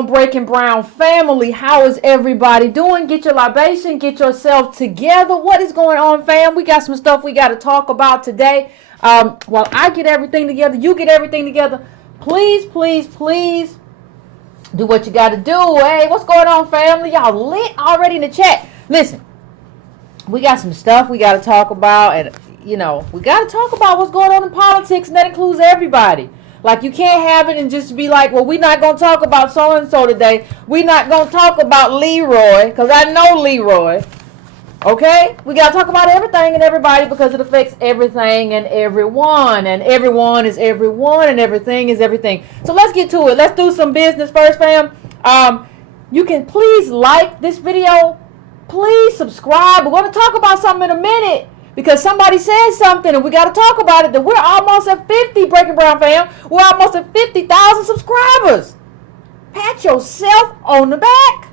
on, Breaking Brown family? How is everybody doing? Get your libation, get yourself together. What is going on, fam? We got some stuff we got to talk about today. While I get everything together, you get everything together. Please, please, please do what you got to do. Hey, what's going on, family? Y'all lit already in the chat. Listen, we got some stuff we got to talk about, and we got to talk about what's going on in politics, and that includes everybody. Like, you can't have it and just be like, well, we're not going to talk about so-and-so today. We're not going to talk about Leroy, because I know Leroy. Okay? We got to talk about everything and everybody because it affects everything and everyone. And everyone is everyone and everything is everything. So let's get to it. Let's do some business first, fam. You can please like this video. Please subscribe. We're going to talk about something in a minute. Because somebody said something and we got to talk about it. That we're almost at 50, Breaking Brown fam. We're almost at 50,000 subscribers. Pat yourself on the back.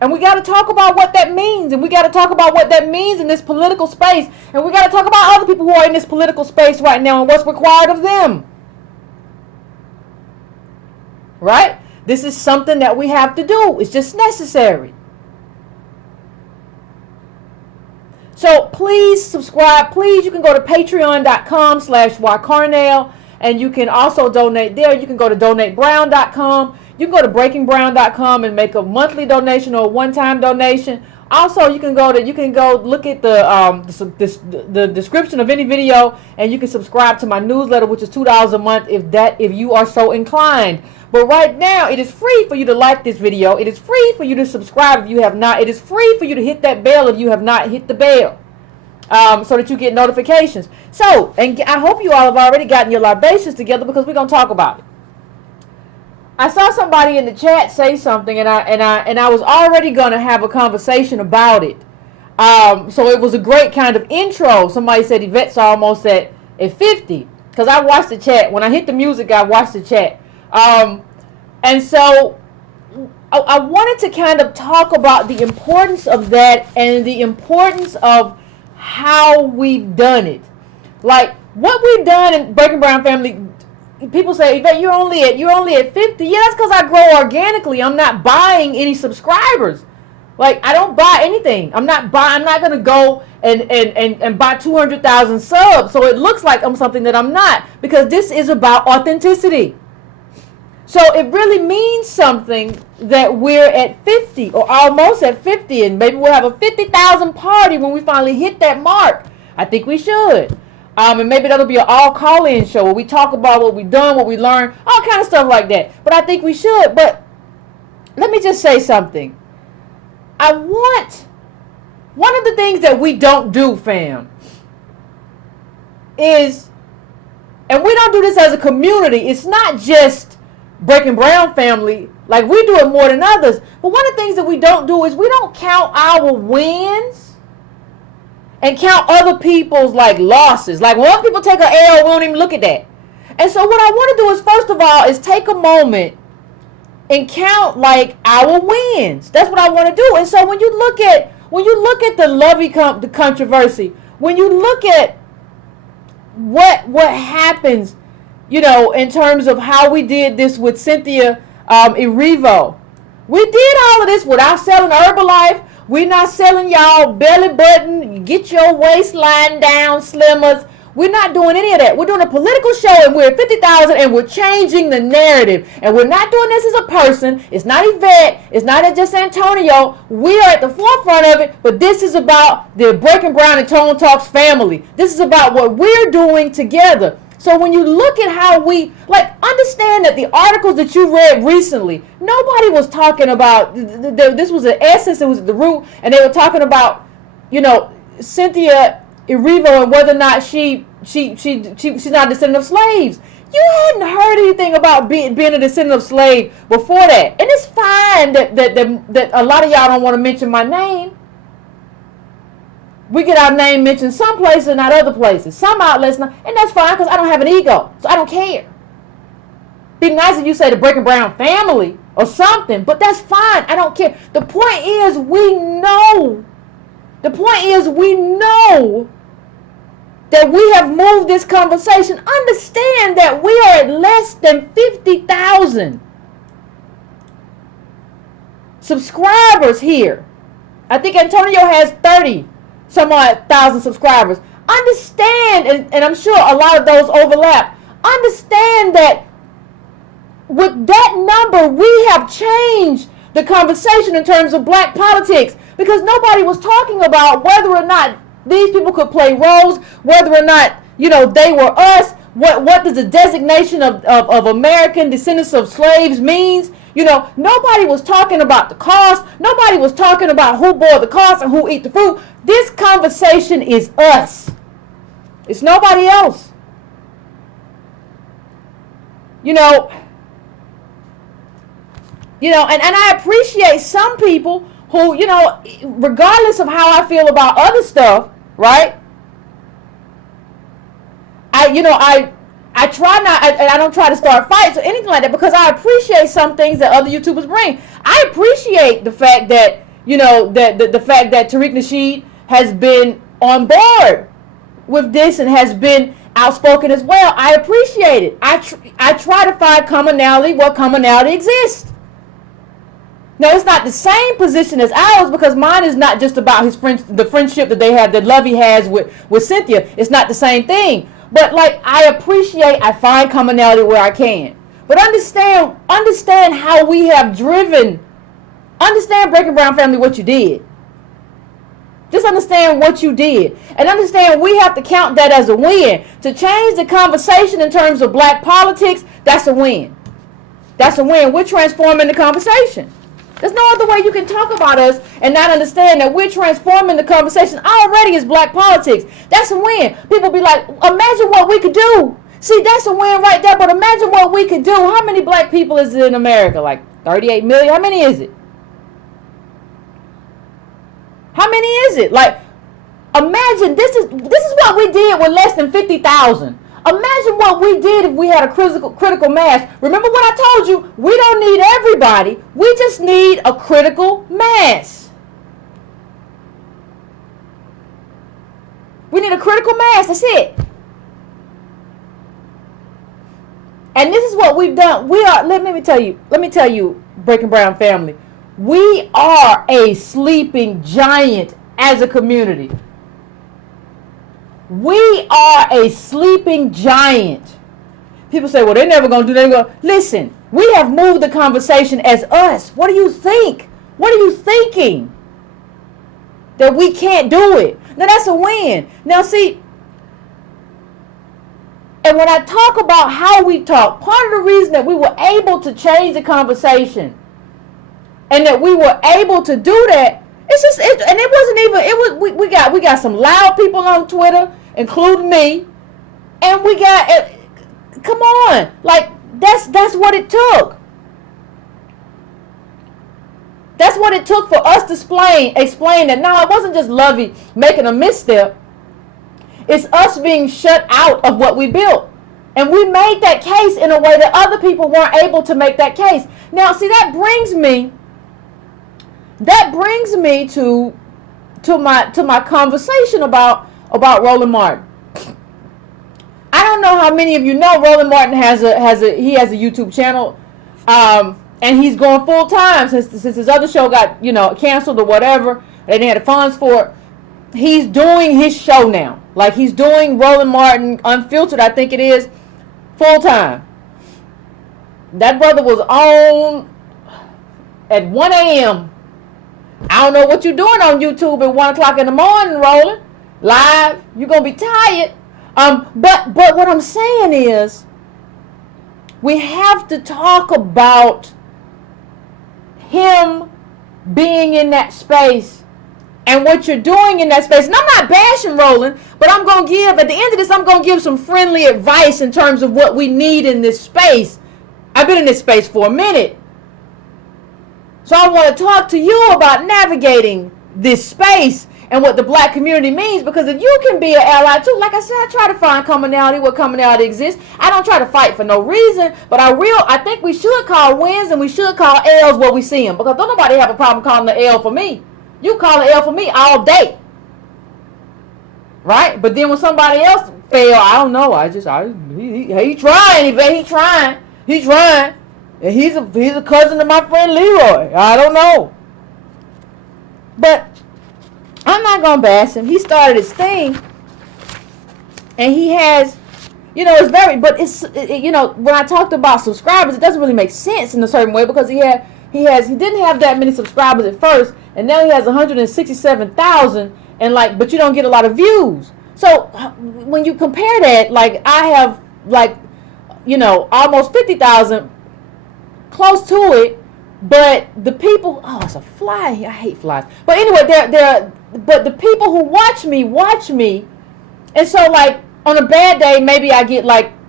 And we got to talk about what that means. And we got to talk about what that means in this political space. And we got to talk about other people who are in this political space right now and what's required of them. Right? This is something that we have to do. It's just necessary. So please subscribe. Please, you can go to patreon.com/ycarnell and you can also donate there. You can go to donatebrown.com. You can go to breakingbrown.com and make a monthly donation or a one-time donation. Also, you can go look at the description of any video, and you can subscribe to my newsletter, which is $2 a month if you are so inclined. But right now, it is free for you to like this video. It is free for you to subscribe if you have not. It is free for you to hit that bell if you have not hit the bell, so that you get notifications. So, and I hope you all have already gotten your libations together because we're gonna talk about it. I saw somebody in the chat say something, and I was already gonna have a conversation about it. So it was a great kind of intro. Somebody said Yvette's almost at 50 because I watched the chat. When I hit the music, I watched the chat. And so I wanted to kind of talk about the importance of that and the importance of how we've done it. Like, what we've done in Breaking Brown family, people say, Yvette, you're only at 50. Yeah, that's because I grow organically. I'm not buying any subscribers. Like, I don't buy anything. I'm not going to go and buy 200,000 subs. So it looks like I'm something that I'm not, because this is about authenticity. So it really means something that we're at 50 or almost at 50, and maybe we'll have a 50,000 party when we finally hit that mark. I think we should. And maybe that'll be an all call-in show where we talk about what we've done, what we learned, all kind of stuff like that. But I think we should. But let me just say something. One of the things that we don't do, fam, is, and we don't do this as a community, it's not just Breaking Brown family, like we do it more than others. But one of the things that we don't do is we don't count our wins and count other people's like losses. Like when other people take an L, we don't even look at that. And so what I want to do is, first of all, is take a moment and count like our wins. That's what I want to do. And so when you look at the the controversy, when you look at what happens, in terms of how we did this with Cynthia Erivo. We did all of this without selling Herbalife. We're not selling y'all belly button, get your waistline down, slimmers. We're not doing any of that. We're doing a political show, and we're at 50,000, and we're changing the narrative. And we're not doing this as a person. It's not Yvette. It's not just Antonio. We are at the forefront of it, but this is about the Breaking Brown and Tone Talks family. This is about what we're doing together. So when you look at how we, understand that the articles that you read recently, nobody was talking about, this was the essence, it was the root, and they were talking about, Cynthia Erivo and whether or not she's not a descendant of slaves. You hadn't heard anything about being a descendant of slave before that. And it's fine that a lot of y'all don't want to mention my name. We get our name mentioned some places and not other places. Some outlets not. And that's fine because I don't have an ego. So I don't care. Be nice if you say the Breaking Brown family or something. But that's fine. I don't care. The point is we know. That we have moved this conversation. Understand that we are at less than 50,000. subscribers here. I think Antonio has 30 some odd thousand subscribers. Understand, and I'm sure a lot of those overlap. Understand that with that number, we have changed the conversation in terms of black politics, because nobody was talking about whether or not these people could play roles, whether or not, they were us. What does the designation of American descendants of slaves means? Nobody was talking about the cost. Nobody was talking about who bore the cost and who eat the fruit. This conversation is us. It's nobody else. And I appreciate some people who, regardless of how I feel about other stuff, right? I try not, I don't try to start fights or anything like that, because I appreciate some things that other YouTubers bring. I appreciate the fact that, the fact that Tariq Nasheed has been on board with this and has been outspoken as well. I appreciate it. I try to find commonality where commonality exists. Now, it's not the same position as ours, because mine is not just about the friendship that they have, that Lovey has with Cynthia. It's not the same thing. But I find commonality where I can. But understand how we have driven. Understand, Breaking Brown family, what you did. Just understand what you did. And understand we have to count that as a win. To change the conversation in terms of black politics, that's a win. That's a win. We're transforming the conversation. There's no other way you can talk about us and not understand that we're transforming the conversation already as black politics. That's a win. People be like, imagine what we could do. See, that's a win right there, but imagine what we could do. How many black people is it in America? Like 38 million? How many is it? How many is it? Imagine, this is what we did with less than 50,000. Imagine what we did if we had a critical mass. Remember what I told you? We don't need everybody. We just need a critical mass. We need a critical mass. That's it. And this is what we've done. Let me tell you, Breaking Brown family, we are a sleeping giant as a community. We are a sleeping giant. People say, well, they're never going to do that. Listen, we have moved the conversation as us. What do you think? What are you thinking? That we can't do it. Now, that's a win. Now, see, and when I talk about how we talk, part of the reason that we were able to change the conversation and that we were able to do that, and it wasn't even, we got some loud people on Twitter, including me, and we got, come on, that's what it took. That's what it took for us to explain that, no, it wasn't just Lovey making a misstep. It's us being shut out of what we built. And we made that case in a way that other people weren't able to make that case. Now, see, that brings me to my conversation about Roland Martin. I don't know how many of you know Roland Martin has a YouTube channel, and he's going full time since his other show got canceled or whatever. They didn't have the funds for it. He's doing his show now. Like, he's doing Roland Martin Unfiltered, I think it is, full time. That brother was on at 1 a.m. I don't know what you're doing on YouTube at 1 o'clock in the morning, Roland. Live. You're going to be tired. But what I'm saying is, we have to talk about him being in that space and what you're doing in that space. And I'm not bashing Roland, but I'm going to give, at the end of this, I'm going to give some friendly advice in terms of what we need in this space. I've been in this space for a minute. So I want to talk to you about navigating this space and what the black community means, because if you can be an ally too, like I said, I try to find commonality where commonality exists. I don't try to fight for no reason, but I think we should call wins and we should call L's where we see them, because don't nobody have a problem calling the L for me. You call an L for me all day. Right? But then when somebody else fail, I don't know. He trying, Yvette. He trying. And he's a cousin of my friend Leroy. I don't know. But I'm not going to bash him. He started his thing. And he has, it's very, but when I talked about subscribers, it doesn't really make sense in a certain way because he didn't have that many subscribers at first, and now he has 167,000, and but you don't get a lot of views. So when you compare that, I have almost 50,000, close to it, but the people, it's a fly. I hate flies. But anyway, but the people who watch me, and so on a bad day, maybe I get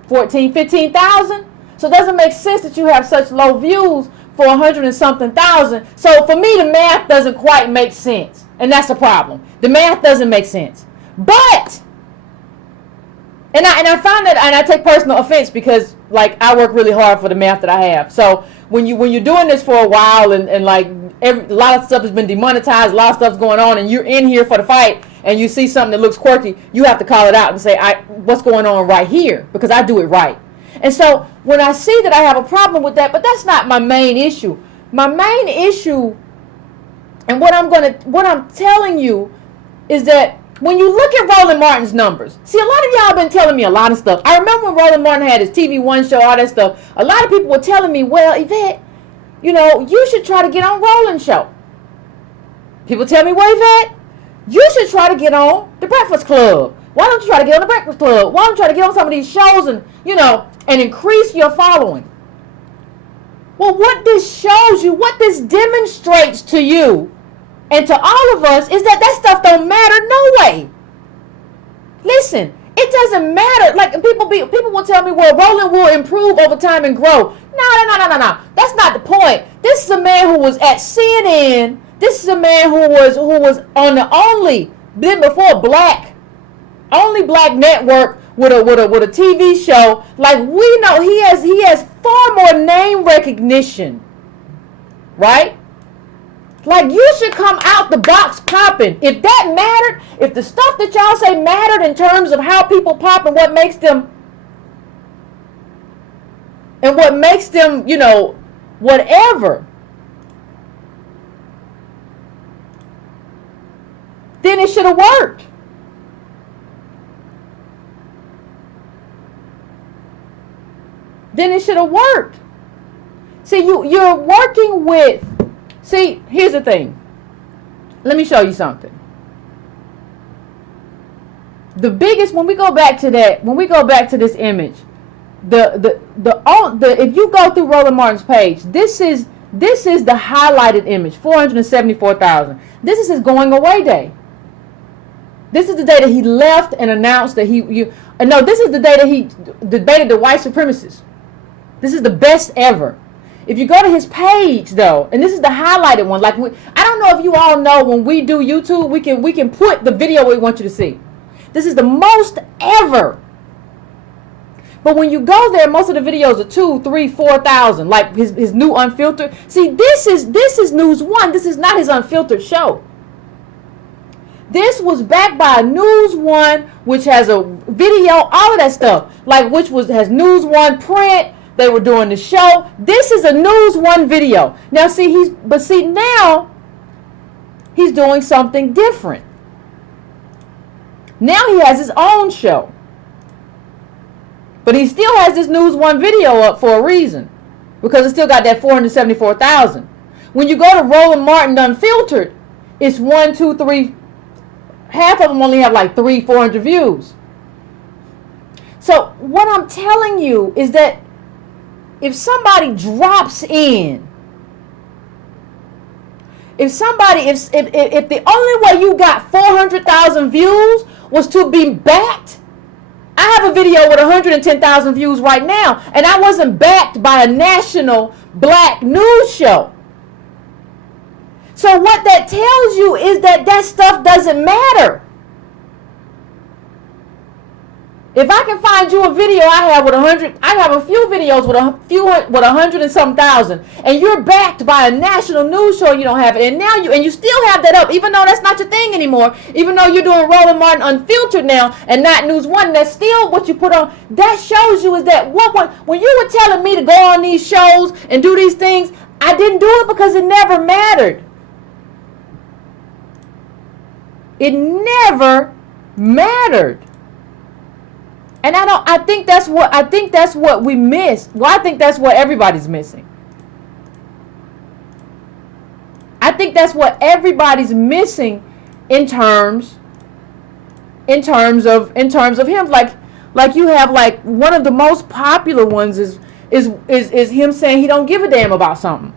14, 15,000. So it doesn't make sense that you have such low views for 100 and something thousand. So for me, the math doesn't quite make sense. And that's a problem. The math doesn't make sense. But, and I find that, and I take personal offense because I work really hard for the math that I have. So when you're doing this for a while and a lot of stuff has been demonetized, a lot of stuff's going on, and you're in here for the fight, and you see something that looks quirky, you have to call it out and say, what's going on right here? Because I do it right. And so when I see that I have a problem with that, but that's not my main issue. My main issue, and what I'm telling you, is that when you look at Roland Martin's numbers, see, a lot of y'all have been telling me a lot of stuff. I remember when Roland Martin had his TV One show, all that stuff. A lot of people were telling me, well, Yvette, you should try to get on Roland's show. People tell me, well, Yvette, you should try to get on the Breakfast Club. Why don't you try to get on the Breakfast Club? Why don't you try to get on some of these shows and increase your following? Well, what this shows you, what this demonstrates to you and to all of us is that stuff don't matter no way. Listen, it doesn't matter. People will tell me, well, Roland will improve over time and grow. No. That's not the point. This is a man who was at CNN. This is a man who was on the only black network with a TV show. We know he has far more name recognition, right? You should come out the box popping. If that mattered, if the stuff that y'all say mattered in terms of how people pop and what makes them, whatever, then it should have worked. See, you're working with, here's the thing. Let me show you something. The biggest, when we go back to this image, if you go through Roland Martin's page, this is the highlighted image, 474,000. This is his going away day. This is the day that he left and announced that this is the day that he debated the white supremacists. This is the best ever. If you go to his page though, and this is the highlighted one, I don't know if you all know, when we do YouTube, we can put the video we want you to see. This is the most ever. But when you go there, most of the videos are 2,000, 3,000, 4,000, like his new unfiltered. See, this is News One. This is not his unfiltered show. This was backed by News One, which has a video, all of that stuff, has News One print. They were doing the show. This is a News One video. Now now he's doing something different. Now he has his own show. But he still has this News One video up for a reason. Because it still got that 474,000. When you go to Roland Martin Unfiltered, it's 1, 2, 3. Half of them only have 300, 400 views. So what I'm telling you is that if somebody drops in, if the only way you got 400,000 views was to be backed, I have a video with 110,000 views right now, and I wasn't backed by a national black news show. So what that tells you is that stuff doesn't matter. If I can find you a video I have a few videos with 100 and some thousand, and you're backed by a national news show, you don't have it, and now you still have that up, even though that's not your thing anymore, even though you're doing Roland Martin Unfiltered now and not News One, that's still what you put on. That shows you is that when you were telling me to go on these shows and do these things, I didn't do it because it never mattered. It never mattered. And I think that's what we miss. Well, I think that's what everybody's missing. I think that's what everybody's missing in terms of him. Like you have, like, one of the most popular ones is him saying he don't give a damn about something.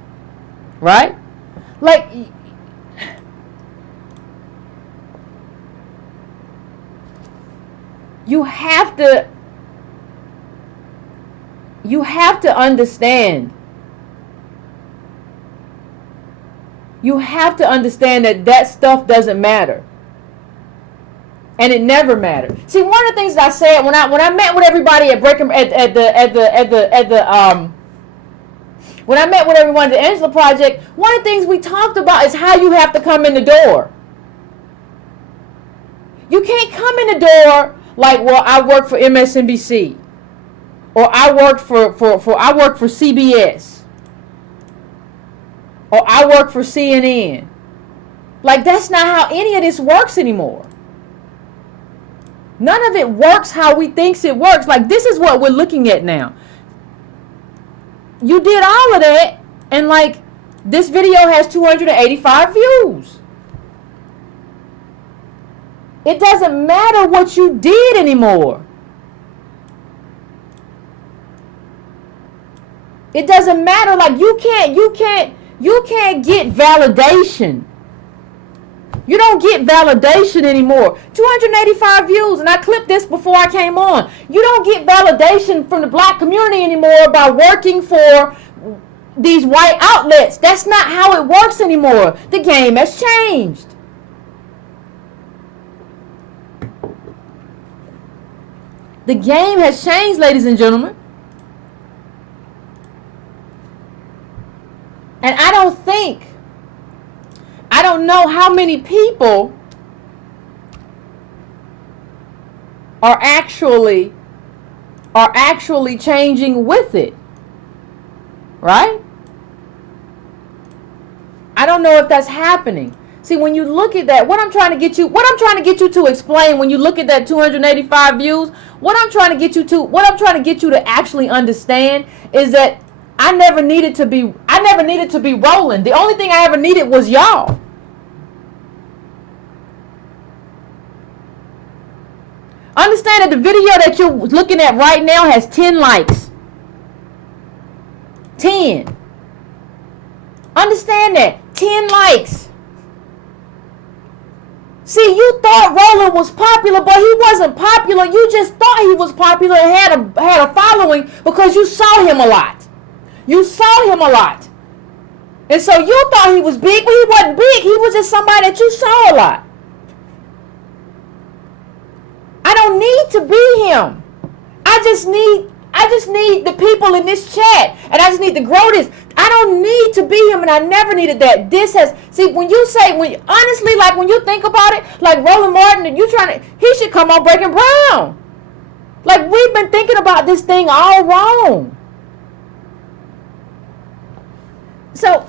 Right? Like, you have to understand. You have to understand that stuff doesn't matter. And it never mattered. See, one of the things that I said when I met with everybody at when I met with everyone at the Angela Project, one of the things we talked about is how you have to come in the door. You can't come in the door like, well, I work for MSNBC, or I work for CBS, or I work for CNN. Like, that's not how any of this works anymore. None of it works how we think it works. Like, this is what we're looking at now. You did all of that, and like, this video has 285 views. It doesn't matter what you did anymore. It doesn't matter. Like, you can't get validation. You don't get validation anymore. 285 views, and I clipped this before I came on. You don't get validation from the black community anymore by working for these white outlets. That's not how it works anymore. The game has changed. The game has changed, ladies and gentlemen. And I don't know how many people are actually changing with it. Right? I don't know if that's happening. See, when you look at that, what I'm trying to get you to explain when you look at that 285 views, what I'm trying to get you to actually understand is that I never needed to be Roland. The only thing I ever needed was y'all. Understand that the video that you're looking at right now has 10 likes. 10. Understand that. 10 likes. See, you thought Roland was popular, but he wasn't popular. You just thought he was popular and had a following because you saw him a lot. You saw him a lot. And so you thought he was big, but he wasn't big. He was just somebody that you saw a lot. I don't need to be him. I just need the people in this chat, and I just need to grow this. I don't need to be him, and I never needed that. Honestly, when you think about it, like Roland Martin, he should come on Breaking Brown. Like, we've been thinking about this thing all wrong. So,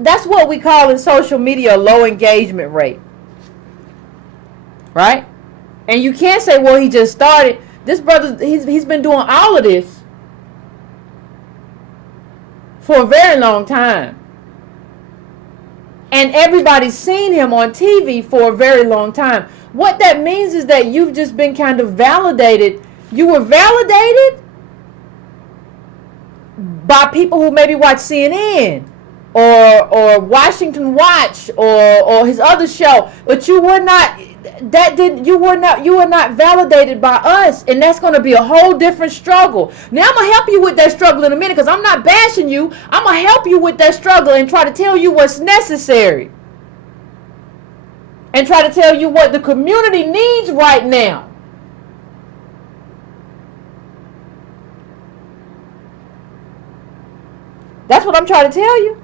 that's what we call in social media a low engagement rate. Right? And you can't say, well, he just started. This brother, he's been doing all of this for a very long time. And everybody's seen him on TV for a very long time. What that means is that you've just been kind of validated. You were validated by people who maybe watch CNN or Washington Watch or his other show, but you were not validated by us, and that's going to be a whole different struggle. Now I'm going to help you with that struggle in a minute, because I'm not bashing you. I'm going to help you with that struggle and try to tell you what's necessary and try to tell you what the community needs right now. That's what I'm trying to tell you.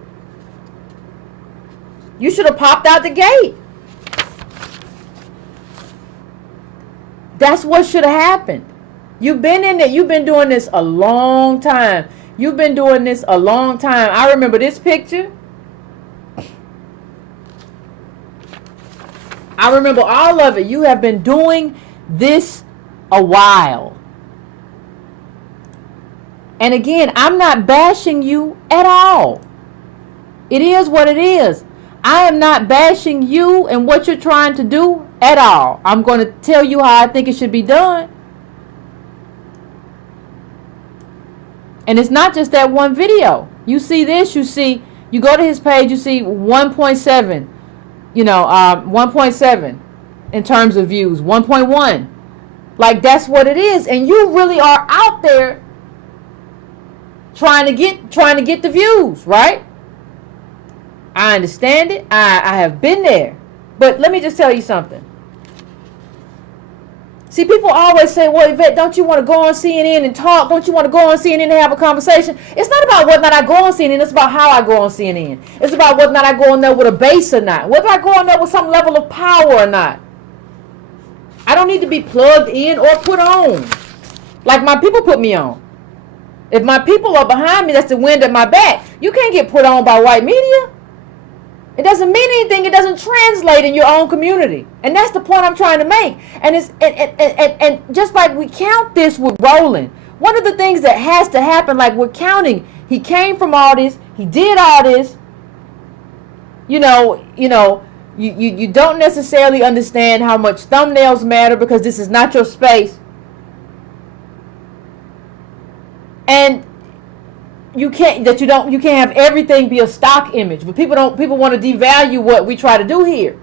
You should have popped out the gate. That's what should have happened. You've been in it. You've been doing this a long time. You've been doing this a long time. I remember this picture. I remember all of it. You have been doing this a while. And again, I'm not bashing you at all. It is what it is. I am not bashing you and what you're trying to do at all. I'm going to tell you how I think it should be done. And it's not just that one video. You see this, you go to his page, you see 1.7, 1.7 in terms of views, 1.1. Like, that's what it is. And you really are out there trying to get the views, right? I understand it. I have been there. But let me just tell you something. See, people always say, well, Yvette, don't you want to go on CNN and talk? Don't you want to go on CNN and have a conversation? It's not about whether or not I go on CNN. It's about how I go on CNN. It's about whether or not I go on there with a base or not. Whether I go on there with some level of power or not. I don't need to be plugged in or put on. Like my people put me on. If my people are behind me, that's the wind at my back. You can't get put on by white media. It doesn't mean anything. It doesn't translate in your own community. And that's the point I'm trying to make. And it's and just like we count this with Roland, one of the things that has to happen, like we're counting, he came from all this, he did all this. You don't necessarily understand how much thumbnails matter because this is not your space. And you can't have everything be a stock image, but people want to devalue what we try to do here.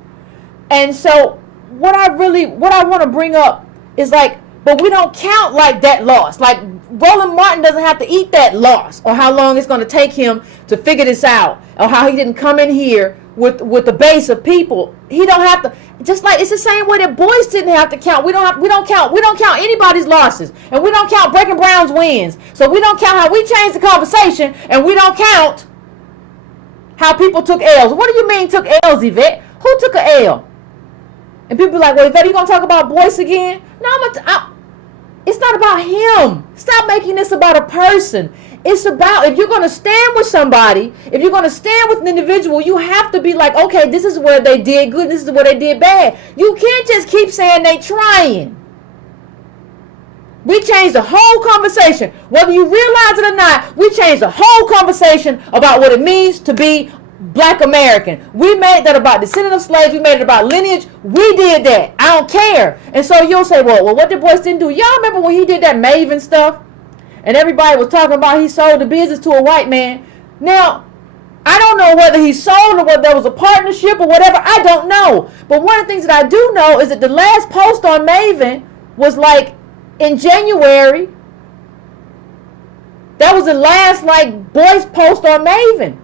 And so what I want to bring up is like, but we don't count like that loss. Like Roland Martin doesn't have to eat that loss, or how long it's going to take him to figure this out, or how he didn't come in here with the base of people. He don't have to. Just like it's the same way that boys didn't have to count. We don't count anybody's losses, and we don't count Breaking Brown's wins. So we don't count how we changed the conversation, and we don't count how people took L's. What do you mean took L's, Yvette? Who took a L? And people be like, well, Yvette, you gonna talk about Boyce again? No, it's not about him. Stop making this about a person. It's about, if you're going to stand with somebody, if you're going to stand with an individual, you have to be like, okay, this is where they did good, this is where they did bad. You can't just keep saying they trying. We changed the whole conversation. Whether you realize it or not, we changed the whole conversation about what it means to be Black American. We made that about descendant of slaves. We made it about lineage. We did that. I don't care. And so you'll say, well, what did Boyce didn't do? Y'all remember when he did that Maven stuff? And everybody was talking about he sold the business to a white man. Now, I don't know whether he sold or whether there was a partnership or whatever. I don't know. But one of the things that I do know is that the last post on Maven was like in January. That was the last like Boyce post on Maven.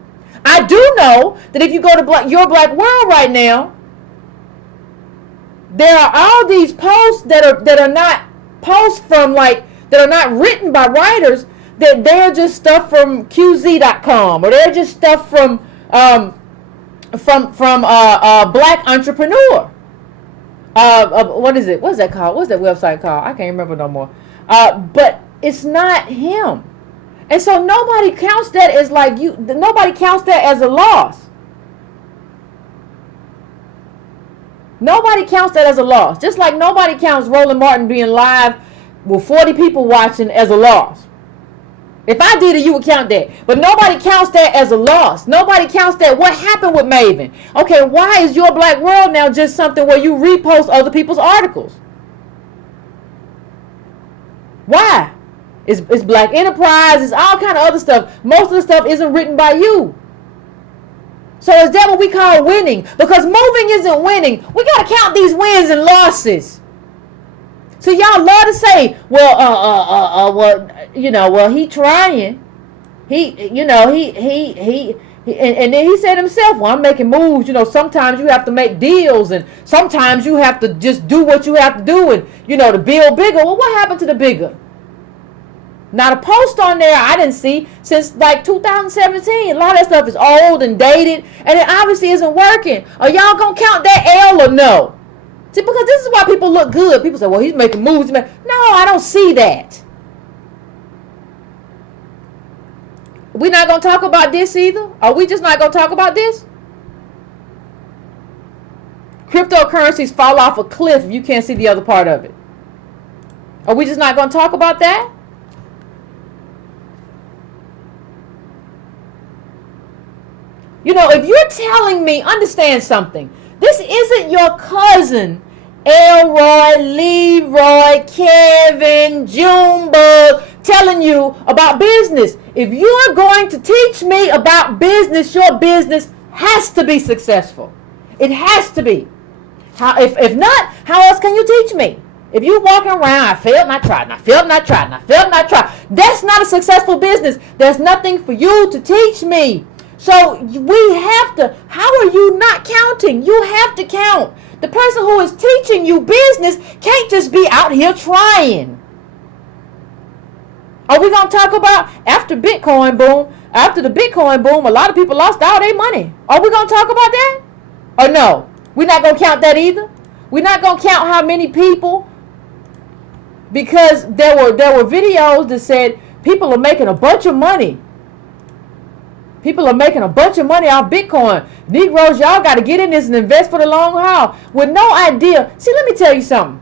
I do know that if you go to Your Black World right now, there are all these posts that are not posts from like, that are not written by writers, that they're just stuff from QZ.com, or they're just stuff from Black Entrepreneur. What is it? What's that called? What's that website called? I can't remember no more. But it's not him. And so nobody counts that as like nobody counts that as a loss. Nobody counts that as a loss. Just like nobody counts Roland Martin being live with 40 people watching as a loss. If I did it, you would count that. But nobody counts that as a loss. Nobody counts that. What happened with Maven? Okay, why is Your Black World now just something where you repost other people's articles? Why? It's Black Enterprise. It's all kind of other stuff. Most of the stuff isn't written by you. So is that what we call winning? Because moving isn't winning. We got to count these wins and losses. So y'all love to say, well, he trying. And then he said himself, well, I'm making moves. Sometimes you have to make deals, and sometimes you have to just do what you have to do, and, to build bigger. Well, what happened to the bigger? Not a post on there I didn't see since like 2017. A lot of that stuff is old and dated, and it obviously isn't working. Are y'all gonna count that L or no? See, because this is why people look good. People say, well, he's making moves. No, I don't see that. We're not going to talk about this either? Are we just not going to talk about this? Cryptocurrencies fall off a cliff if you can't see the other part of it. Are we just not going to talk about that? You know, if you're telling me, understand something. This isn't your cousin, Elroy, Leroy, Kevin, Junebug, telling you about business. If you're going to teach me about business, your business has to be successful. It has to be. If not, how else can you teach me? If you walking around, I failed and I tried, and I failed and I tried, and I failed and I tried. That's not a successful business. There's nothing for you to teach me. So we have to, how are you not counting? You have to count. The person who is teaching you business can't just be out here trying. Are we going to talk about after Bitcoin boom? After the Bitcoin boom, a lot of people lost all their money. Are we going to talk about that? Or no? We're not going to count that either. We're not going to count how many people, because there were videos that said people are making a bunch of money. People are making a bunch of money off Bitcoin. Negroes, y'all got to get in this and invest for the long haul with no idea. See, let me tell you something.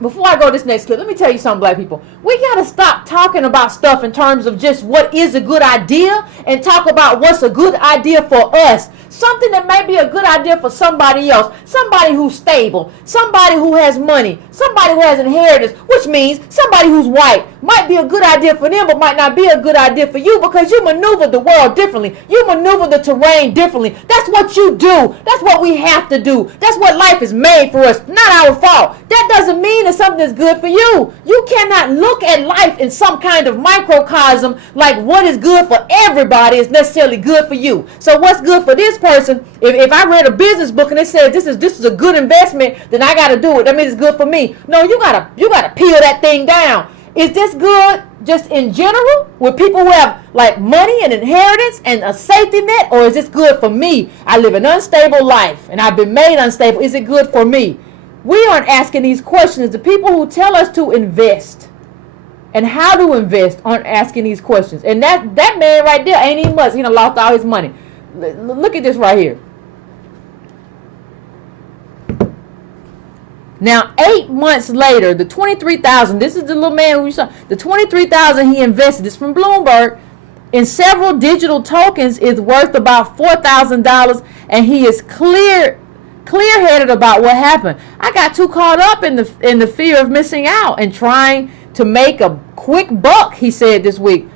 Before I go to this next clip, let me tell you something, black people. We got to stop talking about stuff in terms of just what is a good idea and talk about what's a good idea for us. Something that may be a good idea for somebody else. Somebody who's stable. Somebody who has money. Somebody who has inheritance, which means somebody who's white. Might be a good idea for them, but might not be a good idea for you because you maneuver the world differently. You maneuver the terrain differently. That's what you do. That's what we have to do. That's what life is made for us. Not our fault. That doesn't mean that something is good for you. You cannot look at life in some kind of microcosm like what is good for everybody is necessarily good for you. So what's good for this person? If I read a business book and it said this is a good investment, then I got to do it. That means it's good for me. No, you gotta peel that thing down. Is this good just in general with people who have like money and inheritance and a safety net, or is this good for me? I live an unstable life and I've been made unstable. Is it good for me? We aren't asking these questions. The people who tell us to invest and how to invest aren't asking these questions. And that man right there ain't even much. He done lost all his money. Look at this right here. Now, 8 months later, the $23,000, this is the little man who you saw, the $23,000 he invested, this from Bloomberg, in several digital tokens is worth about $4,000, and he is clear-headed about what happened. I got too caught up in the fear of missing out and trying to make a quick buck, he said this week.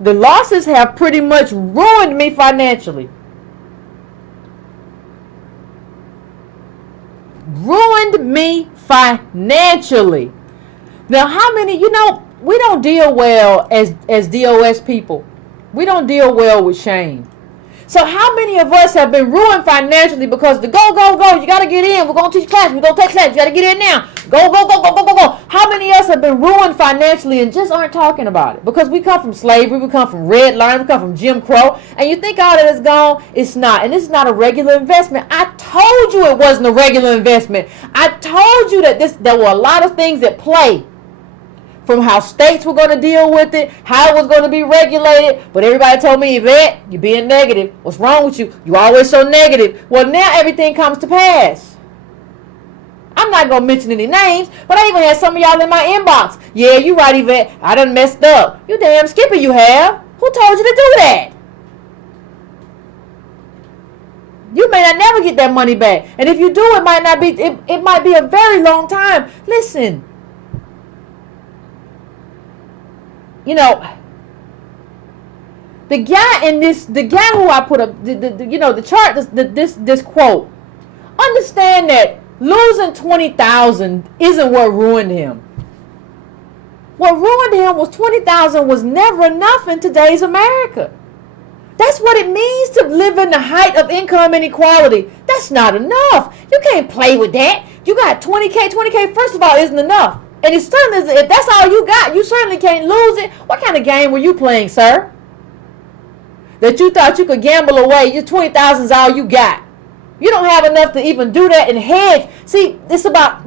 The losses have pretty much ruined me financially. Ruined me financially. Now, how many, we don't deal well as DOS people. We don't deal well with shame. So how many of us have been ruined financially because the go, you got to get in. We're going to teach class. We're going to take class. You got to get in now. Go. How many of us have been ruined financially and just aren't talking about it? Because we come from slavery. We come from redlining. We come from Jim Crow. And you think all that is gone? It's not. And this is not a regular investment. I told you it wasn't a regular investment. I told you that there were a lot of things at play. From how states were going to deal with it, how it was going to be regulated. But everybody told me, Yvette, you're being negative. What's wrong with you? You're always so negative. Well, now everything comes to pass. I'm not going to mention any names, but I even had some of y'all in my inbox. Yeah, you're right, Yvette. I done messed up. You damn skipper you have. Who told you to do that? You may not never get that money back. And if you do, it might be a very long time. Listen. The guy who I put up, the chart, this quote, understand that losing 20,000 isn't what ruined him. What ruined him was 20,000 was never enough in today's America. That's what it means to live in the height of income inequality. That's not enough. You can't play with that. You got 20K. 20K, first of all, isn't enough. And it's certainly, if that's all you got, you certainly can't lose it. What kind of game were you playing, sir? That you thought you could gamble away, your 20,000 is all you got. You don't have enough to even do that and hedge. See, it's about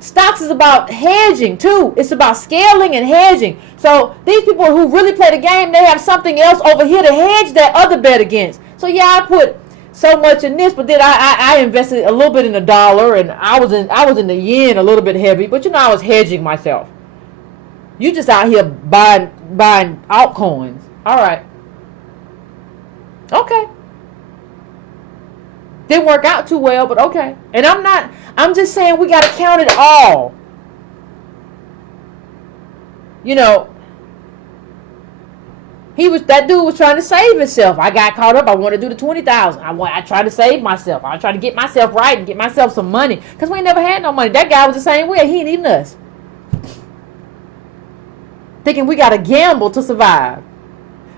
Stocks is about hedging too. It's about scaling and hedging. So these people who really play the game, they have something else over here to hedge that other bet against. So yeah, I put so much in this, but then I invested a little bit in the dollar, and I was in the yen a little bit heavy, but you know, I was hedging myself. You just out here buying altcoins. All right. Okay. Didn't work out too well, but okay. And I'm just saying we got to count it all. You know, that dude was trying to save himself. I got caught up. I wanted to do the 20,000. I tried to save myself. I tried to get myself right and get myself some money, because we ain't never had no money. That guy was the same way. He ain't even us. Thinking we got to gamble to survive.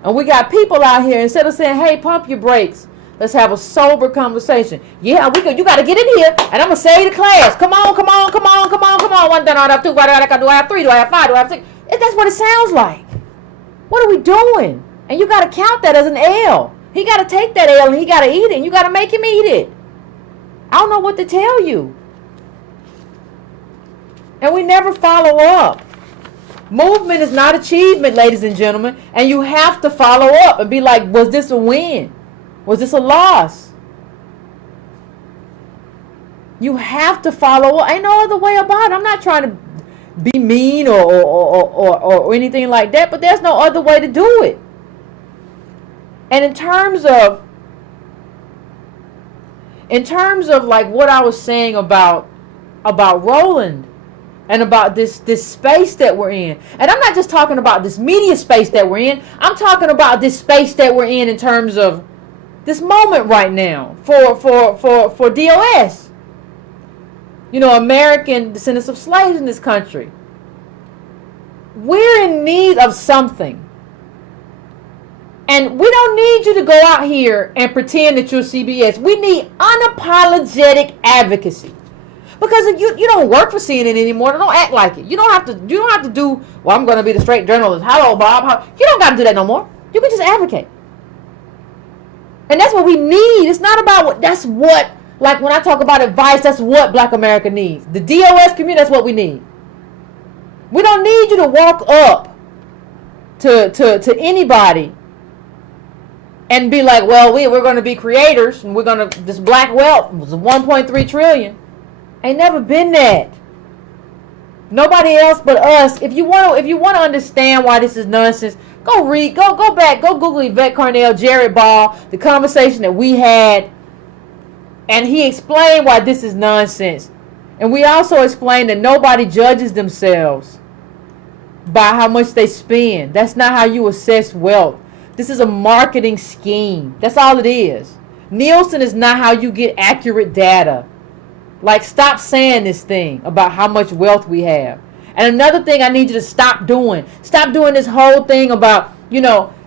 And we got people out here, instead of saying, hey, pump your brakes, let's have a sober conversation. Yeah, you got to get in here, and I'm going to say the class. Come on. 1, 2, 3, do I have 3, do I have 5, do I have 6? That's what it sounds like. What are we doing? And you got to count that as an L. He got to take that L, and he got to eat it, and you got to make him eat it. I don't know what to tell you. And we never follow up. Movement is not achievement, ladies and gentlemen. And you have to follow up and be like, was this a win? Was this a loss? You have to follow up. Ain't no other way about it. I'm not trying to be mean or anything like that, but there's no other way to do it. And in terms of like what I was saying about Roland, and about this space that we're in. And I'm not just talking about this media space that we're in. I'm talking about this space that we're in terms of this moment right now for DOS. You know, American descendants of slaves in this country. We're in need of something. And we don't need you to go out here and pretend that you're CBS. We need unapologetic advocacy. Because you don't work for CNN anymore. Don't act like it. You don't have to do, well, I'm going to be the straight journalist. Hello, Bob. You don't got to do that no more. You can just advocate. And that's what we need. It's not about like when I talk about advice, that's what Black America needs. The DOS community, that's what we need. We don't need you to walk up to anybody and be like, well, we're going to be creators, and this black wealth was 1.3 trillion. Ain't never been that. Nobody else but us. If you want to understand why this is nonsense, go back, go Google Yvette Carnell, Jared Ball, the conversation that we had, and he explained why this is nonsense. And we also explained that nobody judges themselves by how much they spend. That's not how you assess wealth. This is a marketing scheme. That's all it is. Nielsen is not how you get accurate data. Like, stop saying this thing about how much wealth we have. And another thing I need you to stop doing. Stop doing this whole thing about,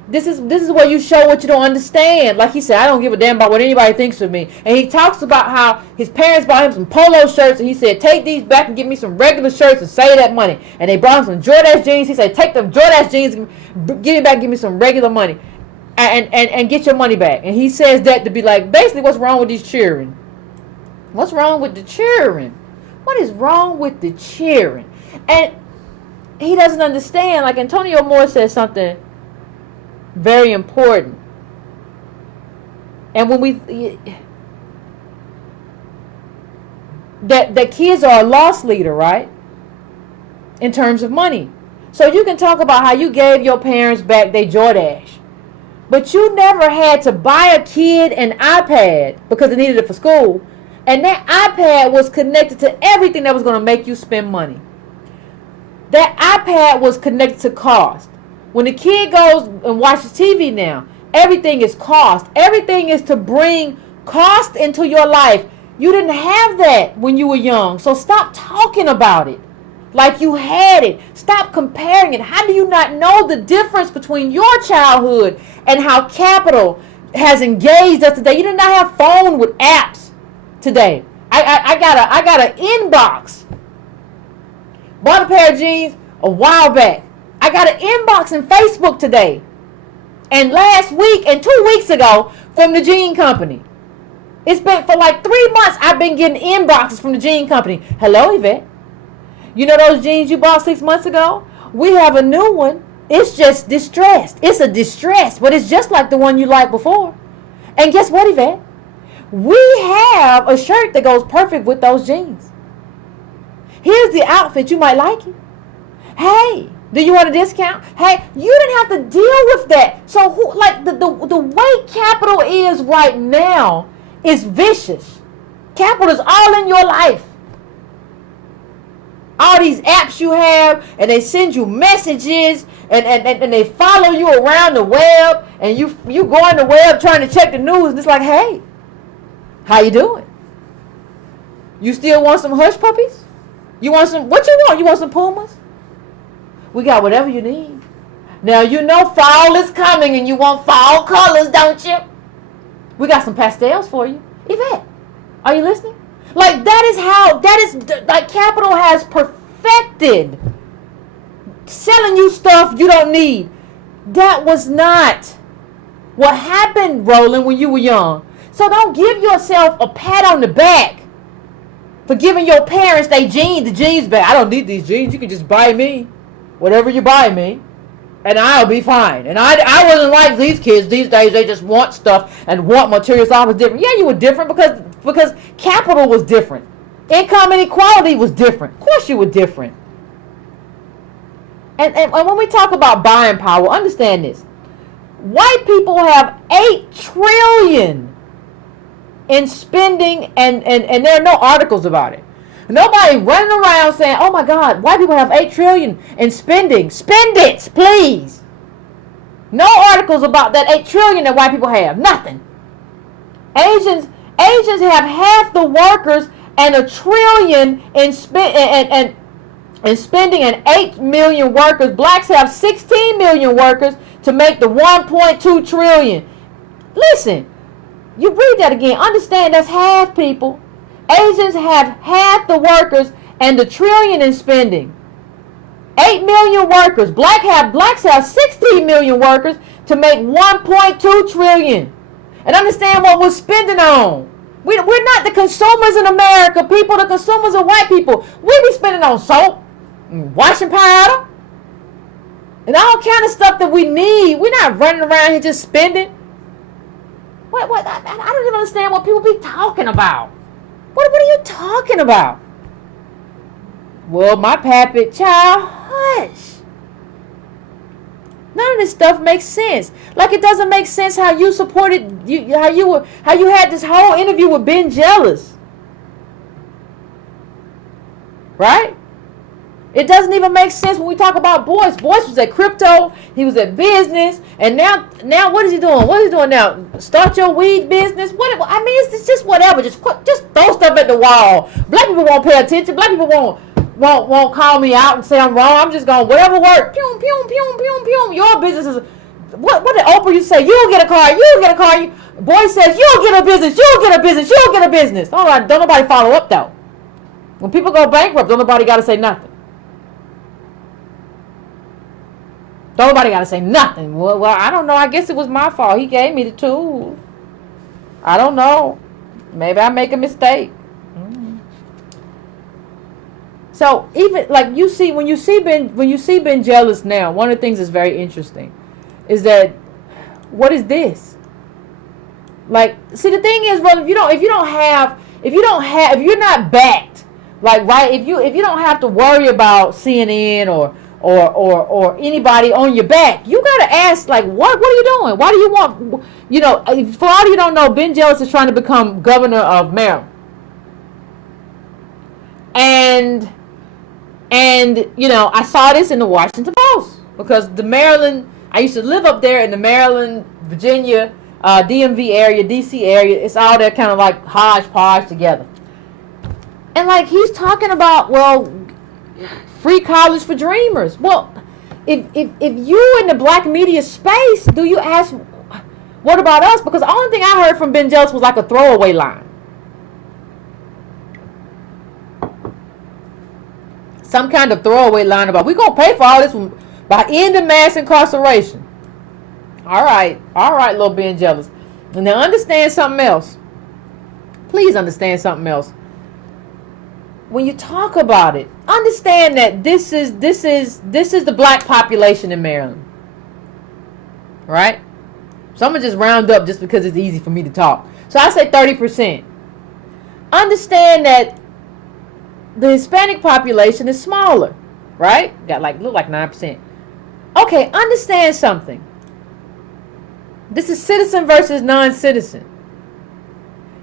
this is where you show what you don't understand. Like he said, I don't give a damn about what anybody thinks of me. And he talks about how his parents bought him some polo shirts, and he said, take these back and give me some regular shirts and save that money. And they brought him some Jordache jeans. He said, take them Jordache jeans, give me back, give me some regular money. And get your money back. And he says that to be like, basically, what's wrong with these children? What's wrong with the cheering? What is wrong with the cheering? And he doesn't understand. Like Antonio Moore says something very important. And when that kids are a loss leader, right? In terms of money. So you can talk about how you gave your parents back their Jordache, but you never had to buy a kid an iPad because they needed it for school. And that iPad was connected to everything that was going to make you spend money. That iPad was connected to cost. When the kid goes and watches TV now, everything is cost. Everything is to bring cost into your life. You didn't have that when you were young. So stop talking about it like you had it. Stop comparing it. How do you not know the difference between your childhood and how capital has engaged us today? You did not have phone with apps. Today, I got an inbox. Bought a pair of jeans a while back. I got an inbox in Facebook today, and last week and 2 weeks ago from the jean company. It's been for like 3 months. I've been getting inboxes from the jean company. Hello, Yvette. You know those jeans you bought 6 months ago? We have a new one. It's just distressed. It's a distress, but it's just like the one you liked before. And guess what, Yvette? We have a shirt that goes perfect with those jeans. Here's the outfit. You might like it. Hey, do you want a discount? Hey, you didn't have to deal with that. So the way capital is right now is vicious. Capital is all in your life. All these apps you have, and they send you messages, and they follow you around the web, and you go on the web trying to check the news, and it's like, hey, how you doing? You still want some hush puppies? You want some, what you want? You want some Pumas? We got whatever you need. Now, you know fall is coming, and you want fall colors, don't you? We got some pastels for you. Yvette, are you listening? Like, like capital has perfected selling you stuff you don't need. That was not what happened, Roland, when you were young. So don't give yourself a pat on the back for giving your parents the jeans back. I don't need these jeans. You can just buy me whatever you buy me, and I'll be fine. And I wasn't like these kids these days. They just want stuff and want materials. I was different. Yeah, you were different because capital was different. Income inequality was different. Of course you were different. And when we talk about buying power, understand this. White people have $8 trillion in spending, and there are no articles about it. Nobody running around saying, oh my God, white people have $8 trillion in spending. Spend it, please. No articles about that $8 trillion that white people have. Nothing. Asians have half the workers and $1 trillion in spending, and 8 million workers. Blacks have 16 million workers to make the 1.2 trillion. Listen, you read that again. Understand that's half people. Asians have half the workers and $1 trillion in spending. 8 million workers. Blacks have 16 million workers to make 1.2 trillion. And understand what we're spending on. We're not the consumers in America, people. The consumers are white people. We be spending on soap, washing powder, and all kind of stuff that we need. We're not running around here just spending. I don't even understand what people be talking about. What are you talking about? Well, my pappy, child, hush. None of this stuff makes sense. Like it doesn't make sense how you supported how you had this whole interview with Ben Jealous. Right? It doesn't even make sense when we talk about Boyce. Boyce was at crypto, he was at business, and now what is he doing? What is he doing now? Start your weed business? What? I mean, it's just whatever. Just throw stuff at the wall. Black people won't pay attention. Black people won't call me out and say I'm wrong. I'm just going whatever works. Pew, pew, pew, pew, pew. Your business is what did Oprah used to say? You'll get a car. You'll get a car. Boy says you'll get a business. You'll get a business. You'll get a business. All right, don't nobody follow up though. When people go bankrupt, don't nobody got to say nothing. Don't nobody got to say nothing. Well, I don't know. I guess it was my fault. He gave me the tools. I don't know. Maybe I make a mistake. So even like you see when you see Ben Jealous now, one of the things that's very interesting is that what is this? Like, see, the thing is, well, if you're not backed, like, right, if you don't have to worry about CNN or anybody on your back, you gotta ask, like, what are you doing? Why do you want, for all you don't know, Ben Jealous is trying to become governor of Maryland. And I saw this in the Washington Post because I used to live up there in the Maryland, Virginia, DMV area, DC area. It's all there kind of like hodgepodge together. And like he's talking about, well, free college for dreamers. Well, if you in the black media space, do you ask, what about us? Because the only thing I heard from Ben Jealous was like a throwaway line. Some kind of throwaway line about, we're going to pay for all this by ending mass incarceration. All right, little Ben Jealous. And now understand something else. Please understand something else. when you talk about it, understand that this is the black population in Maryland, right? So I'm gonna just round up just because it's easy for me to talk. So I say 30%. Understand that the Hispanic population is smaller, right? Got look like 9%. Okay, understand something. This is citizen versus non-citizen.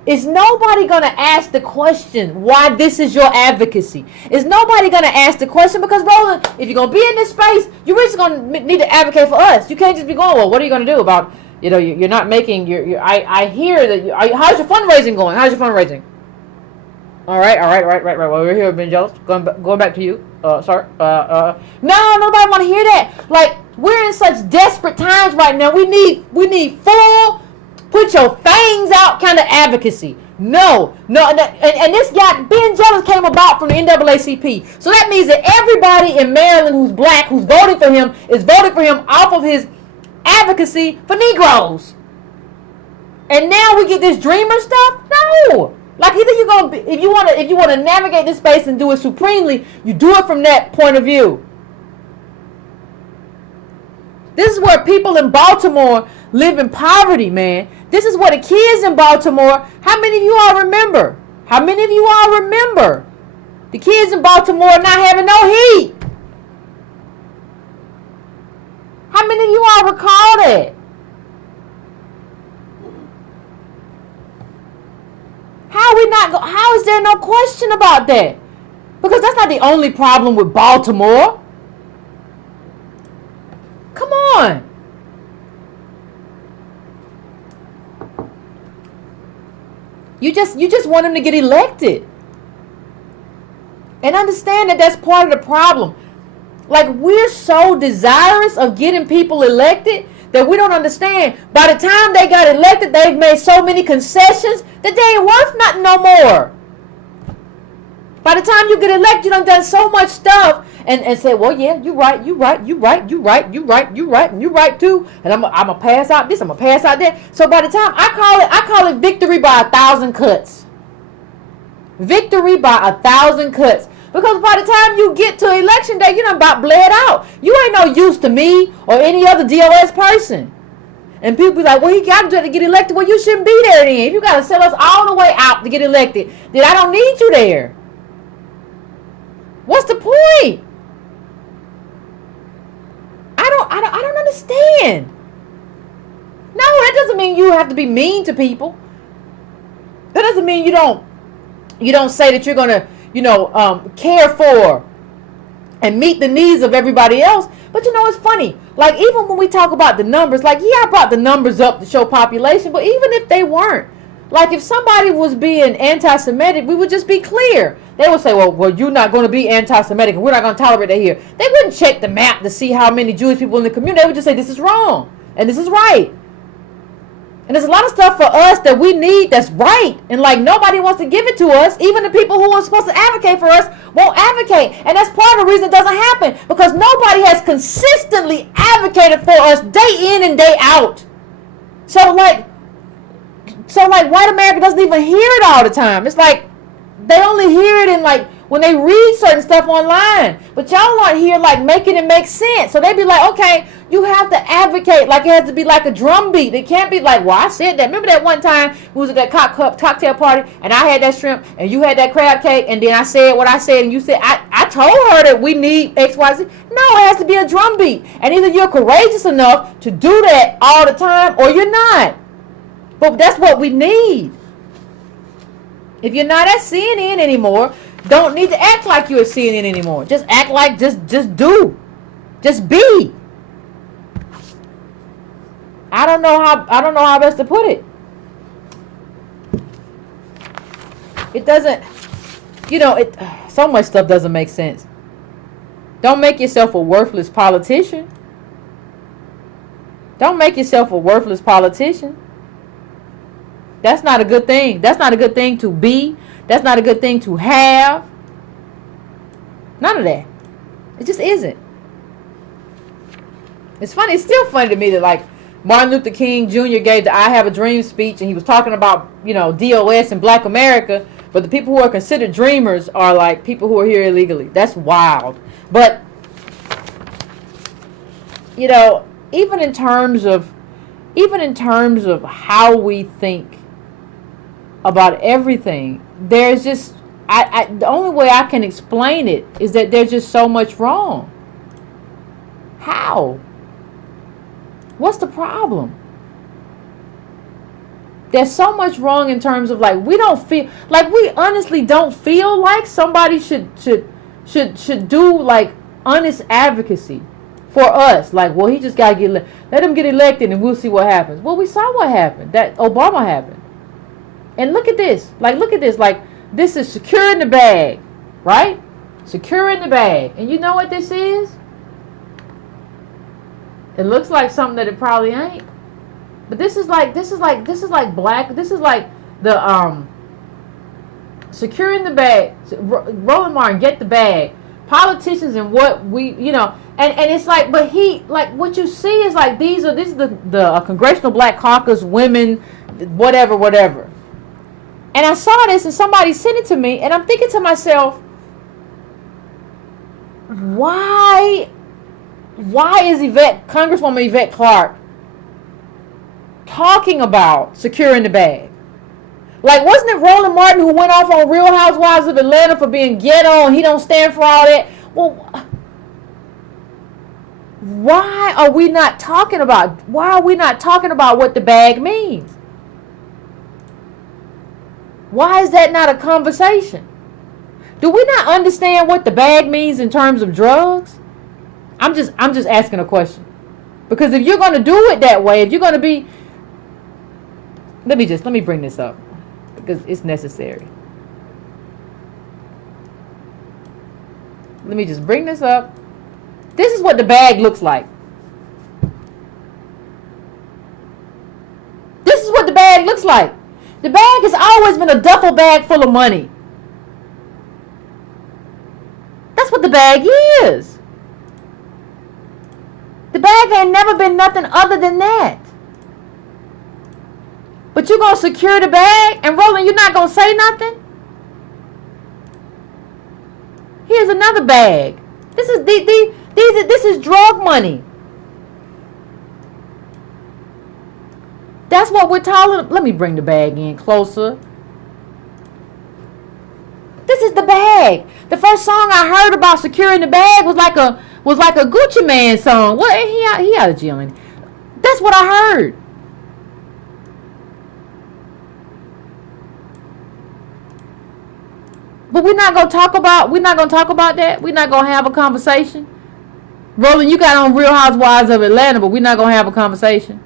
Is nobody going to ask the question why this is your advocacy? Is nobody going to ask the question? Because, Roland, if you're going to be in this space, you're just going to need to advocate for us. You can't just be going, well, what are you going to do about, you're not making I hear that, how's your fundraising going? How's your fundraising? All right. Well, we're here, Ben Jealous. Going back to you, sir. No, nobody want to hear that. Like, we're in such desperate times right now. We need full, put your fangs out kind of advocacy. No, and this guy, Ben Jealous, came about from the NAACP. So that means that everybody in Maryland who's black, who's voting for him, is voting for him off of his advocacy for Negroes. And now we get this dreamer stuff? No. Like, either you're gonna be, if you want to navigate this space and do it supremely, you do it from that point of view. This is where people in Baltimore live in poverty, man. This is where the kids in Baltimore, how many of you all remember? How many of you all remember the kids in Baltimore not having no heat? How many of you all recall that? How is there no question about that? Because that's not the only problem with Baltimore. Come on. You just want him to get elected. And understand that that's part of the problem. Like, we're so desirous of getting people elected that we don't understand. By the time they got elected, they've made so many concessions that they ain't worth nothing no more. By the time you get elected, you done so much stuff and say, well, yeah, you right too. And I'm gonna pass out this, I'm gonna pass out that. So by the time I call it victory by 1,000 cuts. Victory by 1,000 cuts. Because by the time you get to election day, you done about bled out. You ain't no use to me or any other DOS person. And people be like, well, he got to get elected. Well, you shouldn't be there then. If you got to sell us all the way out to get elected, then I don't need you there. What's the point? I don't understand. No, that doesn't mean you have to be mean to people. That doesn't mean you don't say that you're going to care for and meet the needs of everybody else. But it's funny. Like, even when we talk about the numbers, like, yeah, I brought the numbers up to show population, but even if they weren't, like, if somebody was being anti-Semitic, we would just be clear. They would say, well, you're not going to be anti-Semitic, and we're not going to tolerate that here. They wouldn't check the map to see how many Jewish people in the community. They would just say, this is wrong, and this is right. And there's a lot of stuff for us that we need that's right. And like, nobody wants to give it to us. Even the people who are supposed to advocate for us won't advocate. And that's part of the reason it doesn't happen. Because nobody has consistently advocated for us day in and day out. So like white America doesn't even hear it all the time. It's like they only hear it in like when they read certain stuff online. But y'all aren't here like making it make sense. So they be like, okay, you have to advocate. Like, it has to be like a drum beat. It can't be like, well, I said that. Remember that one time we was at that cocktail party and I had that shrimp and you had that crab cake and then I said what I said and you said, I told her that we need X, Y, Z. No, it has to be a drum beat. And either you're courageous enough to do that all the time or you're not. But that's what we need. If you're not at CNN anymore, don't need to act like you're at CNN anymore. Just act like, just do. Just be. I don't know how best to put it. It doesn't, so much stuff doesn't make sense. Don't make yourself a worthless politician. Don't make yourself a worthless politician. That's not a good thing. That's not a good thing to be. That's not a good thing to have. None of that. It just isn't. It's funny. It's still funny to me that like Martin Luther King Jr. gave the I Have a Dream speech and he was talking about, DOS and Black America. But the people who are considered dreamers are like people who are here illegally. That's wild. But, you know, even in terms of how we think about everything, there's just, the only way I can explain it is that there's just so much wrong. How? What's the problem? There's so much wrong in terms of like we honestly don't feel like somebody should do like honest advocacy for us. Like, well, he just gotta let him get elected and we'll see what happens. Well, we saw what happened. That Obama happened. And look at this. Like, this is secure in the bag, right? Secure in the bag. And you know what this is? It looks like something that it probably ain't. But this is like the secure in the bag. Roland Martin, get the bag. Politicians and what we, and it's like, but he, like, what you see is like this is the Congressional Black Caucus women, whatever. And I saw this and somebody sent it to me and I'm thinking to myself, why is Congresswoman Yvette Clarke talking about securing the bag? Like, wasn't it Roland Martin who went off on Real Housewives of Atlanta for being ghetto and he don't stand for all that? Well, why are we not talking about what the bag means? Why is that not a conversation? Do we not understand what the bag means in terms of drugs? I'm just asking a question. Because if you're going to do it that way, if you're going to be, let me bring this up because it's necessary. Let me just bring this up. This is what the bag looks like. This is what the bag looks like. The bag has always been a duffel bag full of money. That's what the bag is. The bag ain't never been nothing other than that. But you're going to secure the bag and Roland, you're not going to say nothing? Here's another bag. This is drug money. That's what we're talking. Let me bring the bag in closer. This is the bag. The first song I heard about securing the bag was like a Gucci Man song. What? He out of jail. That's what I heard. But we're not gonna talk about that. We're not gonna have a conversation. Roland, you got on Real Housewives of Atlanta, but we're not gonna have a conversation.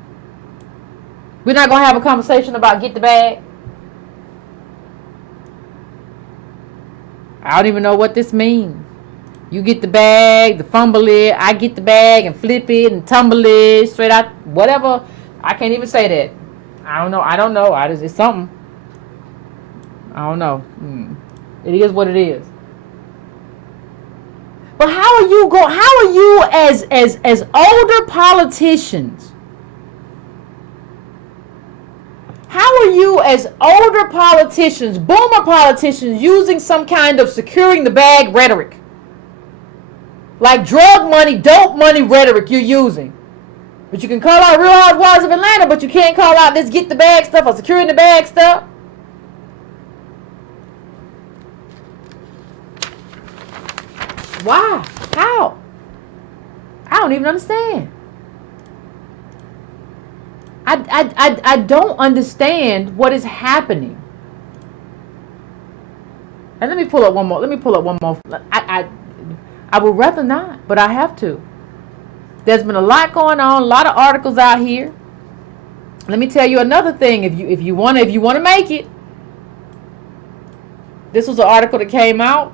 We're not gonna have a conversation about get the bag. I don't even know what this means. You get the bag, the fumble it. I get the bag and flip it and tumble it straight out. Whatever. I can't even say that. I don't know. It's something. I don't know. It is what it is. But how are you as older politicians? How are you as older politicians, boomer politicians, using some kind of securing the bag rhetoric? Like drug money, dope money rhetoric you're using. But you can call out Real Housewives of Atlanta, but you can't call out this get the bag stuff or securing the bag stuff. Why? How? I don't even understand. I don't understand what is happening. And let me pull up one more. I would rather not, but I have to. There's been a lot going on, a lot of articles out here. Let me tell you another thing. If you want to make it, this was an article that came out.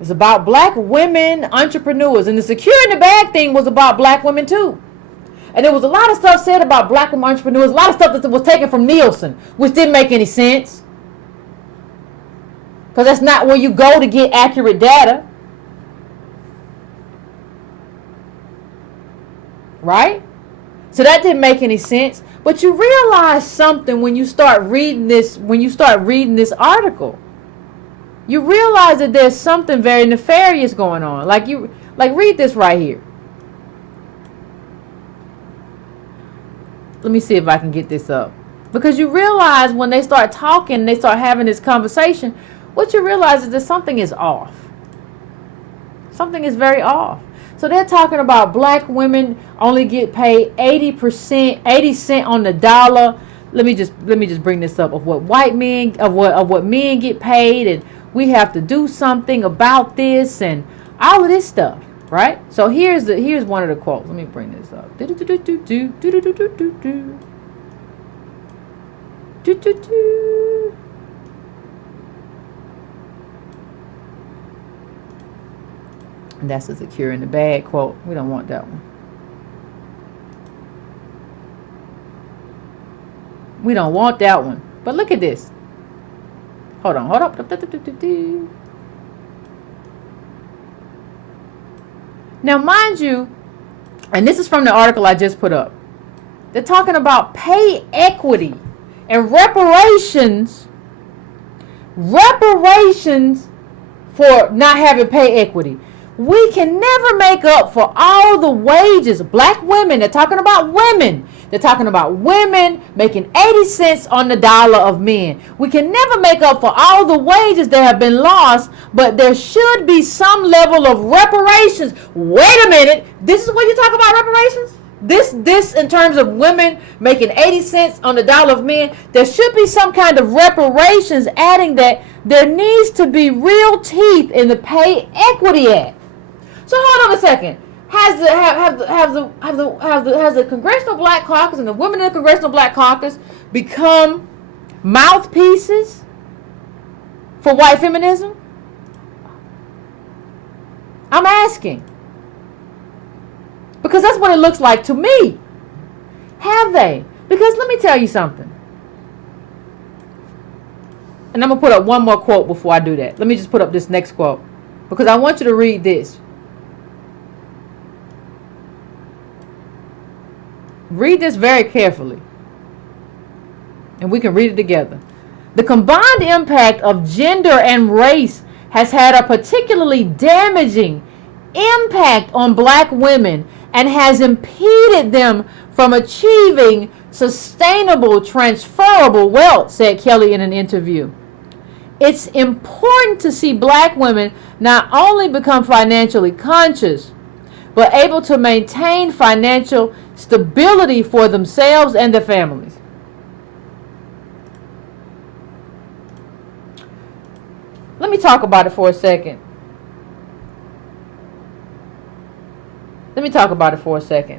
It's about black women entrepreneurs, and the securing the bag thing was about black women too. And there was a lot of stuff said about black women entrepreneurs, a lot of stuff that was taken from Nielsen, which didn't make any sense. Because that's not where you go to get accurate data. Right? So that didn't make any sense. But you realize something when you start reading this, article. You realize that there's something very nefarious going on. Like read this right here. Let me see if I can get this up. Because you realize when they start talking, they start having this conversation, what you realize is that something is off. Something is very off. So they're talking about black women only get paid 80 cents on the dollar. Let me just bring this up of what what men get paid, and we have to do something about this and all of this stuff, right? So here's one of the quotes. Let me bring this up. And that's a secure in the bag quote. We don't want that one. We don't want that one. But look at this. Hold on. Now, mind you, and this is from the article I just put up. They're talking about pay equity and reparations for not having pay equity. We can never make up for all the wages. Black women, they're talking about women. They're talking about women making 80 cents on the dollar of men. We can never make up for all the wages that have been lost, but there should be some level of reparations. Wait a minute. This is what you talk about reparations? This in terms of women making 80 cents on the dollar of men, there should be some kind of reparations, adding that there needs to be real teeth in the Pay Equity Act. So hold on a second. Has the Congressional Black Caucus and the women in the Congressional Black Caucus become mouthpieces for white feminism? I'm asking. Because that's what it looks like to me. Have they? Because let me tell you something. And I'm going to put up one more quote before I do that. Let me just put up this next quote. Because I want you to read this. Read this very carefully. And we can read it together. The combined impact of gender and race has had a particularly damaging impact on black women and has impeded them from achieving sustainable, transferable wealth, said Kelly in an interview. It's important to see black women not only become financially conscious, but able to maintain financial stability for themselves and their families. Let me talk about it for a second. Let me talk about it for a second.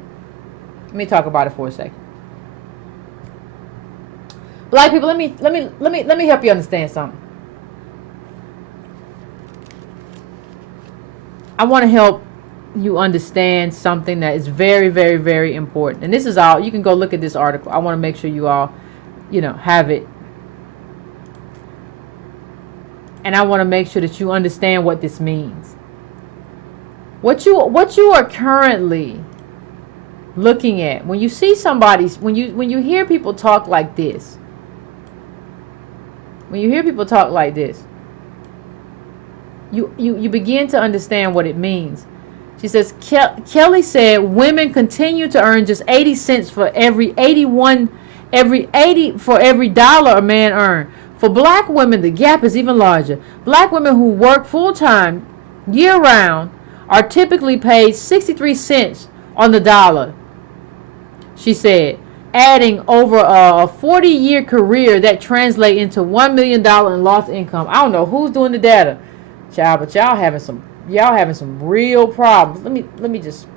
Black people, let me help you understand something. I want to help you understand something that is very, very, very important. And this is all, you can go look at this article. I want to make sure you all, have it. And I want to make sure that you understand what this means. What you are currently looking at, when you see somebody, when you hear people talk like this, you begin to understand what it means. She says, Kelly said women continue to earn just 80 cents for every dollar a man earns. For black women, the gap is even larger. Black women who work full-time, year-round, are typically paid 63 cents on the dollar, she said, adding over a 40-year career that translates into $1 million in lost income. I don't know who's doing the data, child, but y'all having some real problems. Let me just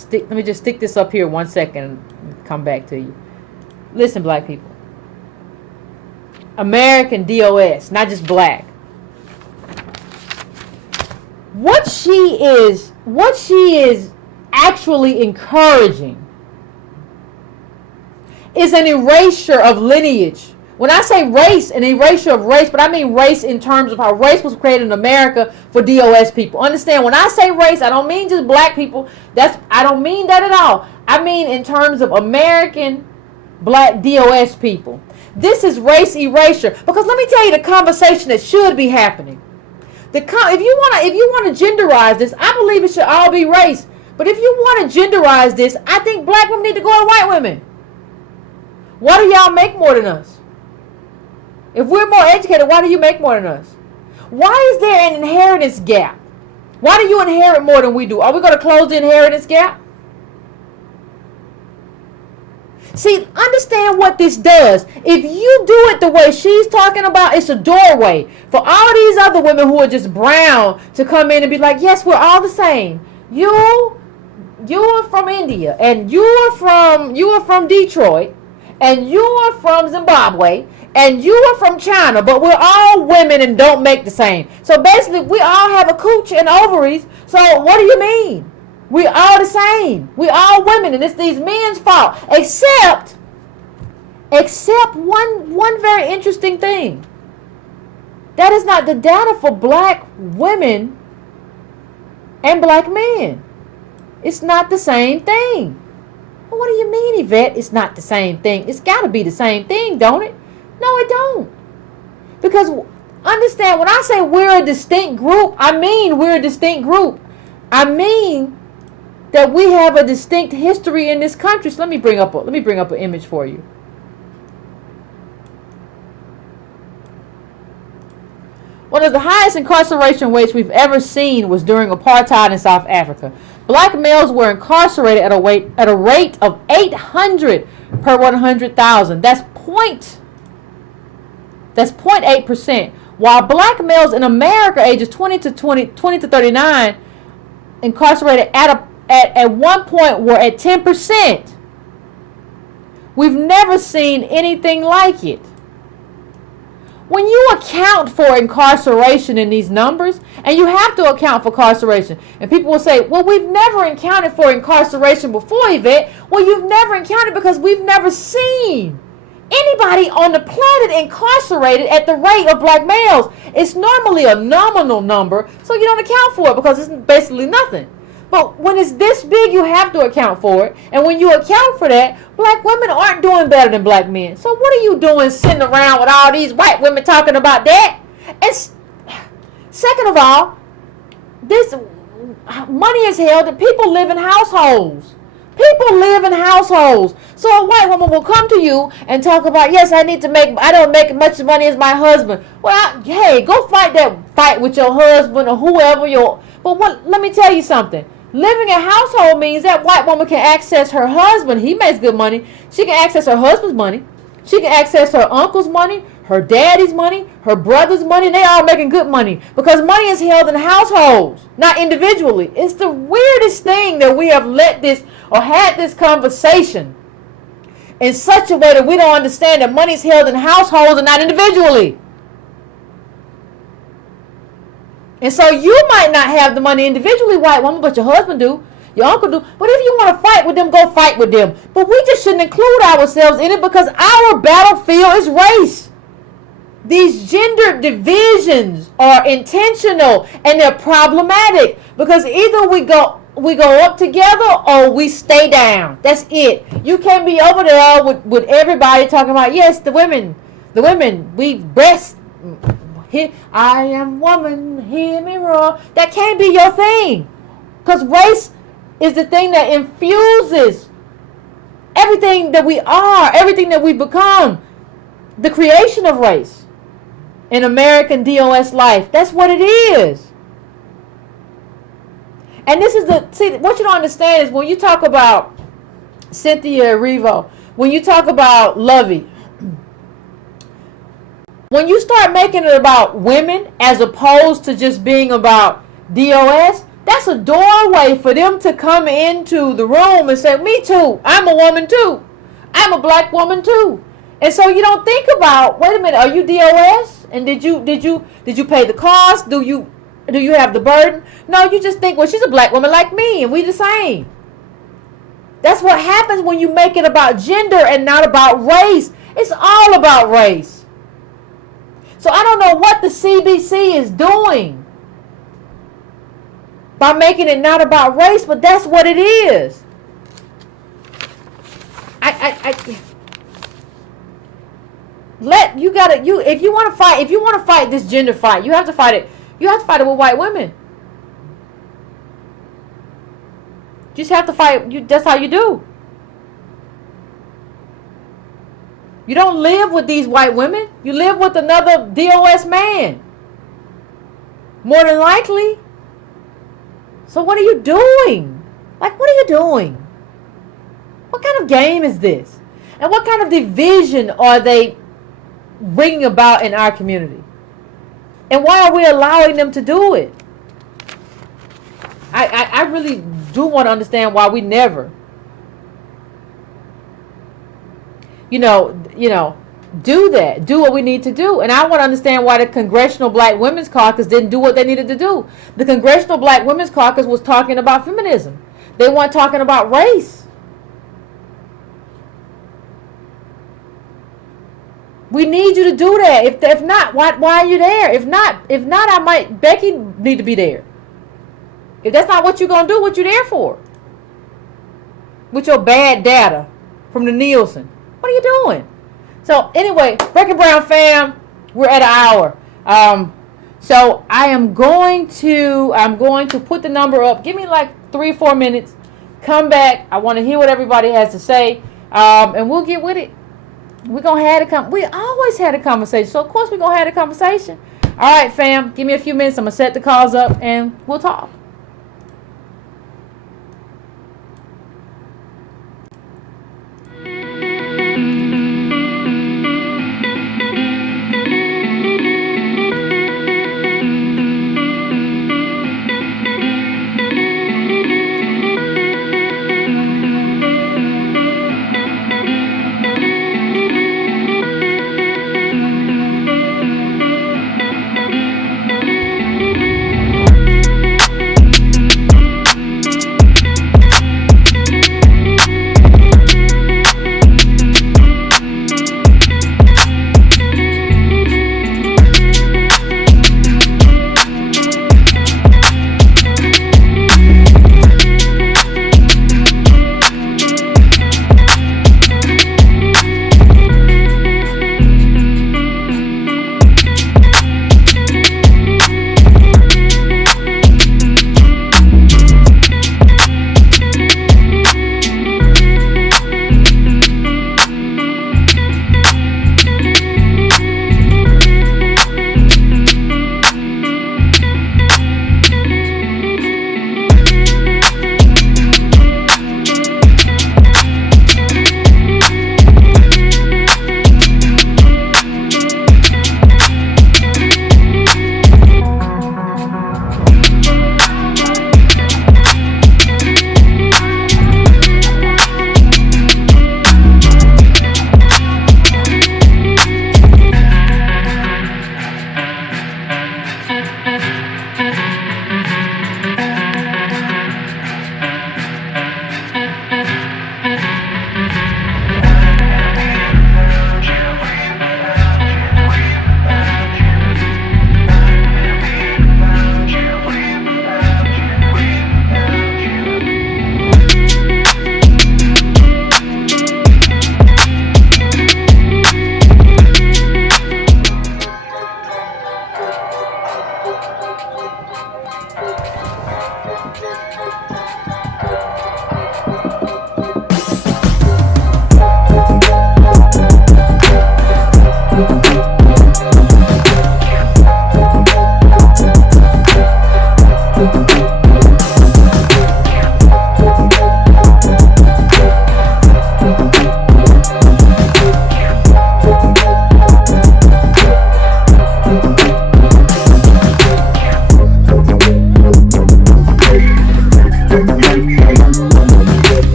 stick this up here 1 second and come back to you. Listen, black people. American DOS, not just black. What she is actually encouraging is an erasure of lineage. When I say race, an erasure of race, but I mean race in terms of how race was created in America for DOS people. Understand, when I say race, I don't mean just black people. I don't mean that at all. I mean in terms of American black DOS people. This is race erasure. Because let me tell you the conversation that should be happening. If you want to genderize this, I believe it should all be race. But if you want to genderize this, I think black women need to go to white women. Why do y'all make more than us? If we're more educated, why do you make more than us? Why is there an inheritance gap? Why do you inherit more than we do? Are we going to close the inheritance gap? See, understand what this does. If you do it the way she's talking about, it's a doorway for all these other women who are just brown to come in and be like, yes, we're all the same. You are from India, and you are from Detroit, and you are from Zimbabwe, and you are from China, but we're all women and don't make the same. So basically, we all have a cooch and ovaries. So what do you mean? We all the same. We all women, and it's these men's fault. Except one very interesting thing. That is not the data for black women and black men. It's not the same thing. Well, what do you mean, Yvette? It's not the same thing. It's got to be the same thing, don't it? No, it don't. Because understand, when I say we're a distinct group, I mean we're a distinct group. I mean that we have a distinct history in this country. So let me bring up an image for you. One of the highest incarceration rates we've ever seen was during apartheid in South Africa. Black males were incarcerated at a rate of 800 per 100,000. That's 0.8%. While black males in America, ages 20 to 39, incarcerated at one point were at 10%. We've never seen anything like it. When you account for incarceration in these numbers, and you have to account for incarceration, and people will say, well, we've never accounted for incarceration before, Yvette. Well, you've never encountered because we've never seen anybody on the planet incarcerated at the rate of black males. It's normally a nominal number, so you don't account for it because it's basically nothing. But when it's this big, you have to account for it. And when you account for that, black women aren't doing better than black men. So what are you doing sitting around with all these white women talking about that? And second of all, this money is held that people live in households. People live in households. So a white woman will come to you and talk about, yes, I don't make much money as my husband. Well, hey, go fight that fight with your husband or whoever let me tell you something. Living in a household means that white woman can access her husband. He makes good money. She can access her husband's money. She can access her uncle's money, her daddy's money, her brother's money. They all making good money because money is held in households, not individually. It's the weirdest thing that we have had this conversation in such a way that we don't understand that money is held in households and not individually. And so you might not have the money individually, white woman, but your husband do, your uncle do. But if you want to fight with them, go fight with them. But we just shouldn't include ourselves in it because our battlefield is race. These gender divisions are intentional and they're problematic because either we go up together or we stay down. That's it. You can't be over there with everybody talking about, yes, the women, we breast. I am woman, hear me roar. That can't be your thing. Because race is the thing that infuses everything that we are, everything that we become. The creation of race in American DOS life. That's what it is. And this is what you don't understand is when you talk about Cynthia Erivo, when you talk about Lovey, when you start making it about women as opposed to just being about DOS, that's a doorway for them to come into the room and say, me too, I'm a woman too. I'm a black woman too. And so you don't think about, wait a minute, are you DOS? And did you pay the cost? Do you have the burden? No, you just think, well, she's a black woman like me and we the same. That's what happens when you make it about gender and not about race. It's all about race. So I don't know what the CBC is doing by making it not about race, but that's what it is. if you want to fight this gender fight, you have to fight it. You have to fight it with white women. You just have to fight. That's how you do. You don't live with these white women. You live with another DOS man. More than likely. So what are you doing? Like, what are you doing? What kind of game is this? And what kind of division are they bringing about in our community? And why are we allowing them to do it? I really do want to understand why we never, do that. Do what we need to do. And I want to understand why the Congressional Black Women's Caucus didn't do what they needed to do. The Congressional Black Women's Caucus was talking about feminism. They weren't talking about race. We need you to do that. If not, why are you there? If not, Becky need to be there. If that's not what you're going to do, what you there for? With your bad data from the Nielsen. What are you doing? So anyway, Breaking Brown fam, we're at an hour. So I'm going to put the number up. Give me like 3-4 minutes. Come back. I want to hear what everybody has to say. And we'll get with it. We're going to have we always had a conversation. So of course we're going to have a conversation. All right, fam. Give me a few minutes. I'm going to set the calls up and we'll talk.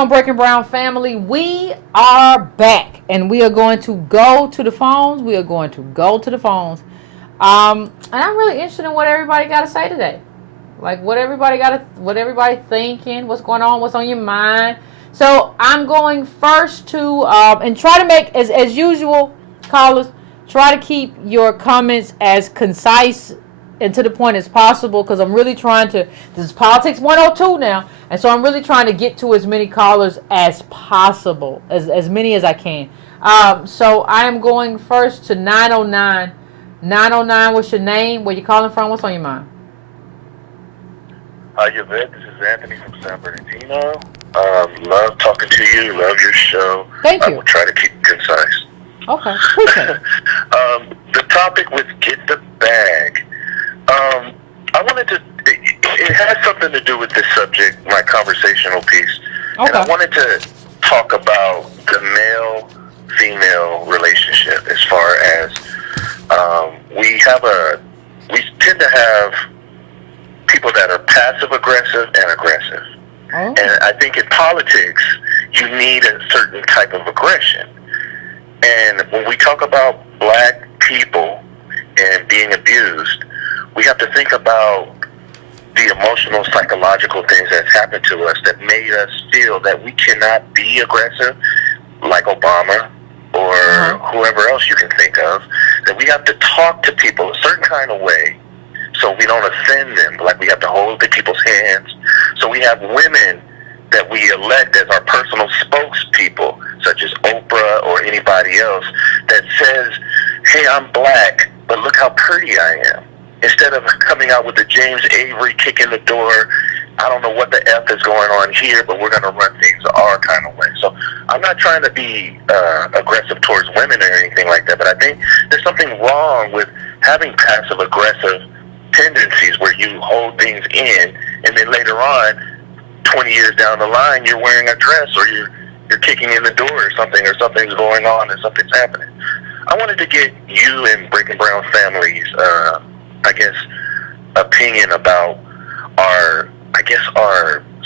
on, Breaking Brown family? We are back, and we are going to go to the phones. And I'm really interested in what everybody got to say today. Like what everybody thinking, what's going on, what's on your mind. So I'm going first to and try to make as usual, callers, try to keep your comments as concise and to the point as possible, because I'm really trying to, this is Politics 102 now, and so I'm really trying to get to as many callers as possible, as many as I can. So I am going first to 909. 909, what's your name? Where you calling from? What's on your mind? Hi, Yvette. This is Anthony from San Bernardino. Love talking to you. Love your show. Thank you. I will try to keep it concise. Okay, appreciate it. The topic was get the bag. I wanted to, it has something to do with this subject, my conversational piece. Okay. And I wanted to talk about the male-female relationship as far as we tend to have people that are passive-aggressive and aggressive. Oh. And I think in politics, you need a certain type of aggression. And when we talk about black people and being abused, we have to think about the emotional, psychological things that happened to us that made us feel that we cannot be aggressive, like Obama or whoever else you can think of, that we have to talk to people a certain kind of way so we don't offend them, like we have to hold the people's hands. So we have women that we elect as our personal spokespeople, such as Oprah or anybody else, that says, hey, I'm black, but look how pretty I am. Instead of coming out with the James Avery kick in the door, I don't know what the F is going on here, but we're going to run things our kind of way. So I'm not trying to be aggressive towards women or anything like that, but I think there's something wrong with having passive-aggressive tendencies where you hold things in, and then later on, 20 years down the line, you're wearing a dress or you're kicking in the door or something's going on and something's happening. I wanted to get you and Breaking Brown families, I guess, opinion about our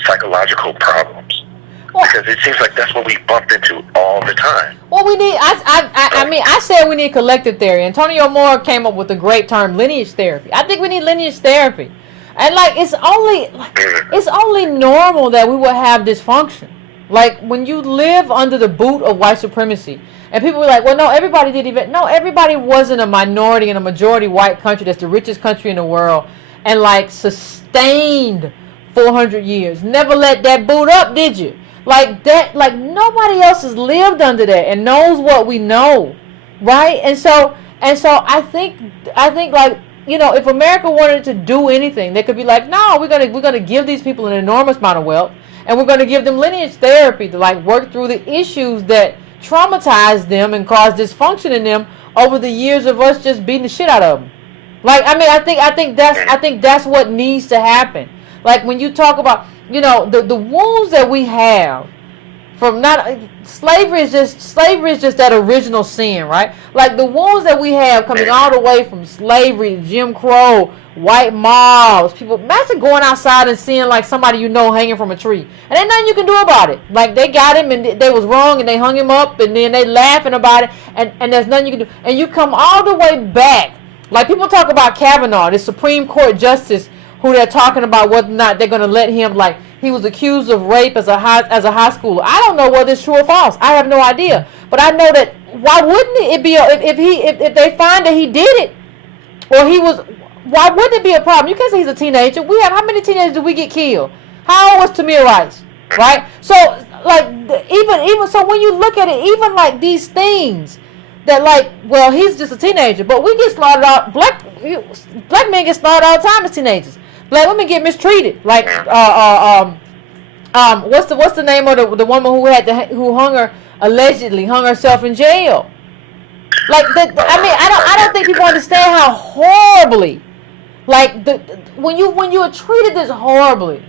psychological problems. Well, because it seems like that's what we bump into all the time. Well, we need, I said we need collective theory. Antonio Moore came up with the great term lineage therapy. I think we need lineage therapy. And like, it's only normal that we will have dysfunction. Like when you live under the boot of white supremacy, and people were like, well, no, everybody did Yvette. No, everybody wasn't a minority in a majority white country that's the richest country in the world and like sustained 400 years. Never let that boot up, did you? Like that, like nobody else has lived under that and knows what we know, right? And so I think like, you know, if America wanted to do anything, they could be like, no, we're gonna give these people an enormous amount of wealth, and we're gonna give them lineage therapy to like work through the issues that traumatize them and cause dysfunction in them over the years of us just beating the shit out of them. Like, I mean, I think that's what needs to happen. Like when you talk about, you know, the wounds that we have from slavery is just that original sin, right? Like the wounds that we have coming all the way from slavery, Jim Crow, white mobs, people. Imagine going outside and seeing like somebody you know hanging from a tree, and ain't nothing you can do about it. Like they got him and they was wrong and they hung him up, and then they laughing about it, and there's nothing you can do. And you come all the way back. Like people talk about Kavanaugh, the Supreme Court justice, who they're talking about whether or not they're going to let him, like he was accused of rape as a high schooler. I don't know whether it's true or false. I have no idea. But I know that why wouldn't it be if they find that he did it or he was, why wouldn't it be a problem? You can't say he's a teenager. We have, how many teenagers do we get killed? How old was Tamir Rice? Right? So like even so when you look at it, even like these things that like, well, he's just a teenager, but we get slaughtered out. Black men get slaughtered all the time as teenagers. Black women get mistreated. Like what's the name of the woman who allegedly hung herself in jail? Like that. I mean, I don't think people understand how horribly, like when you are treated this horribly.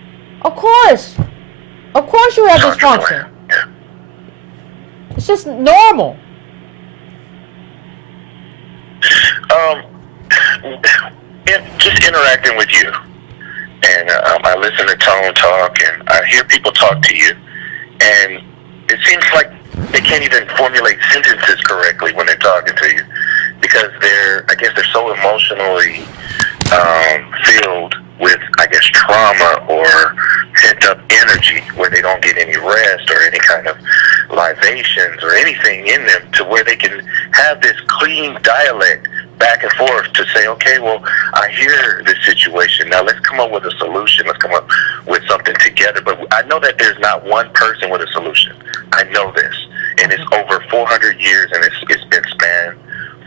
Of course you have dysfunction. It's just normal. Just interacting with you, and I listen to Tone talk, and I hear people talk to you, and it seems like they can't even formulate sentences correctly when they're talking to you, because I guess they're so emotionally filled with, I guess, trauma or pent-up energy, where they don't get any rest or any kind of libations or anything in them to where they can have this clean dialect back and forth to say, okay, well, I hear this situation. Now let's come up with a solution. Let's come up with something together. But I know that there's not one person with a solution. I know this. And it's over 400 years, and it's been spanned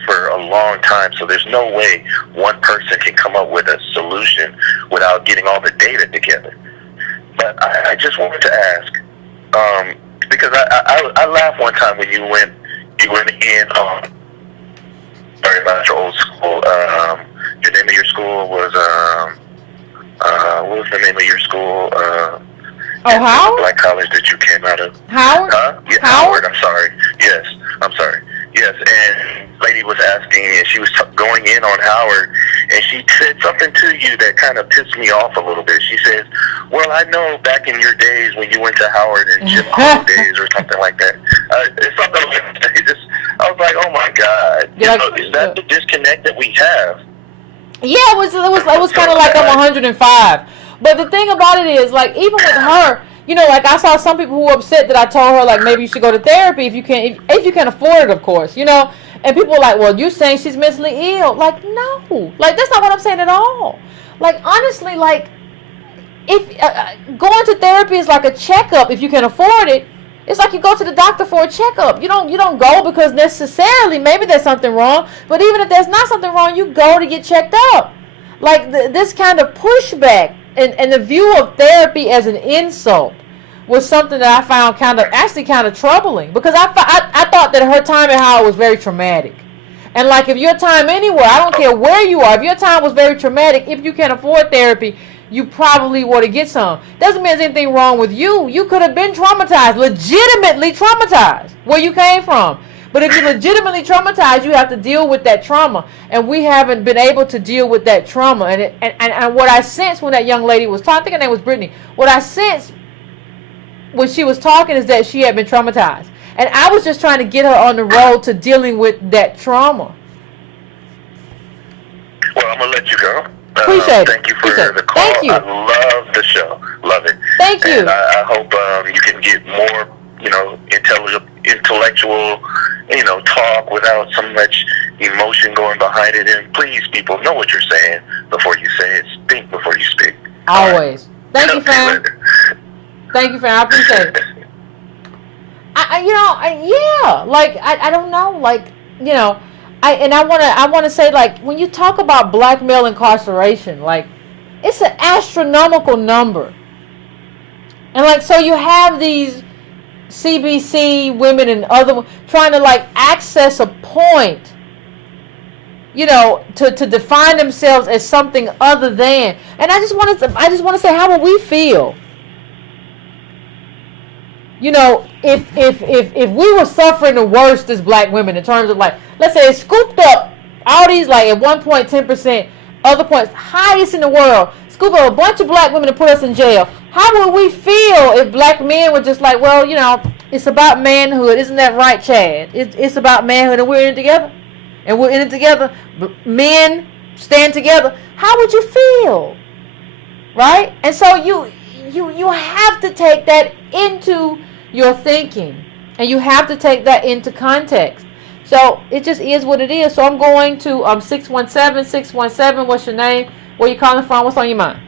for a long time. So there's no way one person can come up with a solution without getting all the data together. But I just wanted to ask, because I laughed one time when you went in on, sorry about your old school. The name of your school was what was the name of your school? Howard? Black college that you came out of. Howard? Huh? Yeah, Howard. I'm sorry. Yes, I'm sorry. Yes, and lady was asking, and she was going in on Howard, and she said something to you that kind of pissed me off a little bit. She says, well, I know back in your days when you went to Howard and Jim Crow days or something like that. It's something like that. I was like, oh my God. Yeah, is that the disconnect that we have? Yeah, it was kind of like I'm 105. But the thing about it is, like, even with her, you know, like, I saw some people who were upset that I told her, like, maybe you should go to therapy if you can afford it, of course, you know. And people were like, well, you're saying she's mentally ill. Like, no. Like, that's not what I'm saying at all. Like, honestly, like, if going to therapy is like a checkup if you can afford it. It's like you go to the doctor for a checkup. You don't go because necessarily maybe there's something wrong. But even if there's not something wrong, you go to get checked up. Like, this kind of pushback and the view of therapy as an insult was something that I found kind of troubling, because I thought that her time at Howard was very traumatic. And like, if your time anywhere, I don't care where you are, if your time was very traumatic, if you can afford therapy, you probably want to get some. Doesn't mean there's anything wrong with you. You could have been traumatized, legitimately traumatized, where you came from. But if you're legitimately traumatized, you have to deal with that trauma. And we haven't been able to deal with that trauma. And what I sensed when that young lady was talking, I think her name was Brittany, what I sensed when she was talking is that she had been traumatized. And I was just trying to get her on the road to dealing with that trauma. Well, I'm going to let you go. Appreciate it. Thank you for the call. Thank you. I love the show. Love it. Thank you. And I hope you can get more, intellectual, talk without so much emotion going behind it. And please, people, know what you're saying before you say it. Think before you speak. Always. Right. Thank you, fam. Thank you, fam. I appreciate it. I don't know, I want to say, like, when you talk about black male incarceration, like, it's an astronomical number. And, like, so you have these CBC women and other trying to, like, access a point, to define themselves as something other than. And I just want to say, how will we feel? If we were suffering the worst as black women in terms of, like, let's say it's scooped up all these, like, at one point 10%, other points highest in the world, scoop up a bunch of black women and put us in jail. How would we feel if black men were just like, well, it's about manhood, isn't that right, Chad? It's about manhood, and we're in it together, and we're in it together. Men stand together. How would you feel, right? And so you have to take that into your thinking, and you have to take that into context. So it just is what it is. So I'm going to 617. What's your name? Where you calling from? What's on your mind?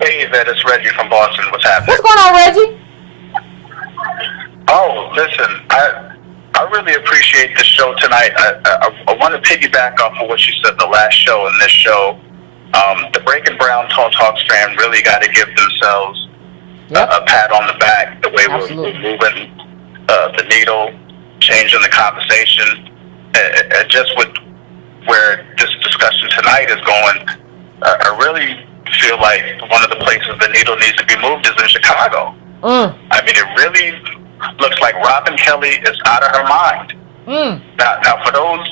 Hey, Yvette, it's Reggie from Boston. What's happening? What's going on, Reggie? Oh, listen, I really appreciate this show tonight. I want to piggyback off of what you said the last show and this show. The Breaking Brown Talks fan really got to give themselves a pat on the back, the way we're moving the needle, changing the conversation, just with where this discussion tonight is going. I really feel like one of the places the needle needs to be moved is in Chicago. I mean, it really looks like Robin Kelly is out of her mind. Now, for those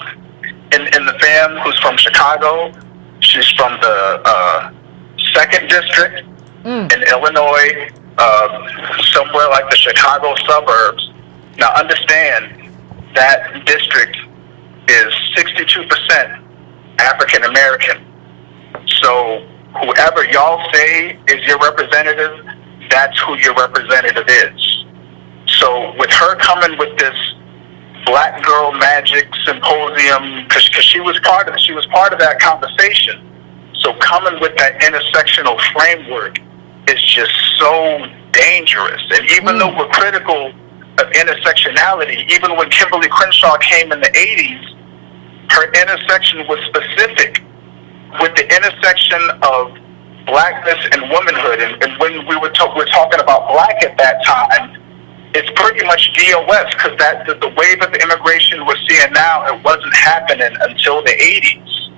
in the fam who's from Chicago, she's from the 2nd District in Illinois, somewhere like the Chicago suburbs. Now understand that district is 62% African American. So whoever y'all say is your representative, that's who your representative is. So with her coming with this Black Girl Magic Symposium, because she was part of that conversation. So coming with that intersectional framework is just so dangerous. And even though we're critical of intersectionality, even when Kimberly Crenshaw came in the 80s, her intersection was specific with the intersection of blackness and womanhood. And when we're talking about black at that time, it's pretty much DOS, because the wave of immigration we're seeing now, it wasn't happening until the 80s.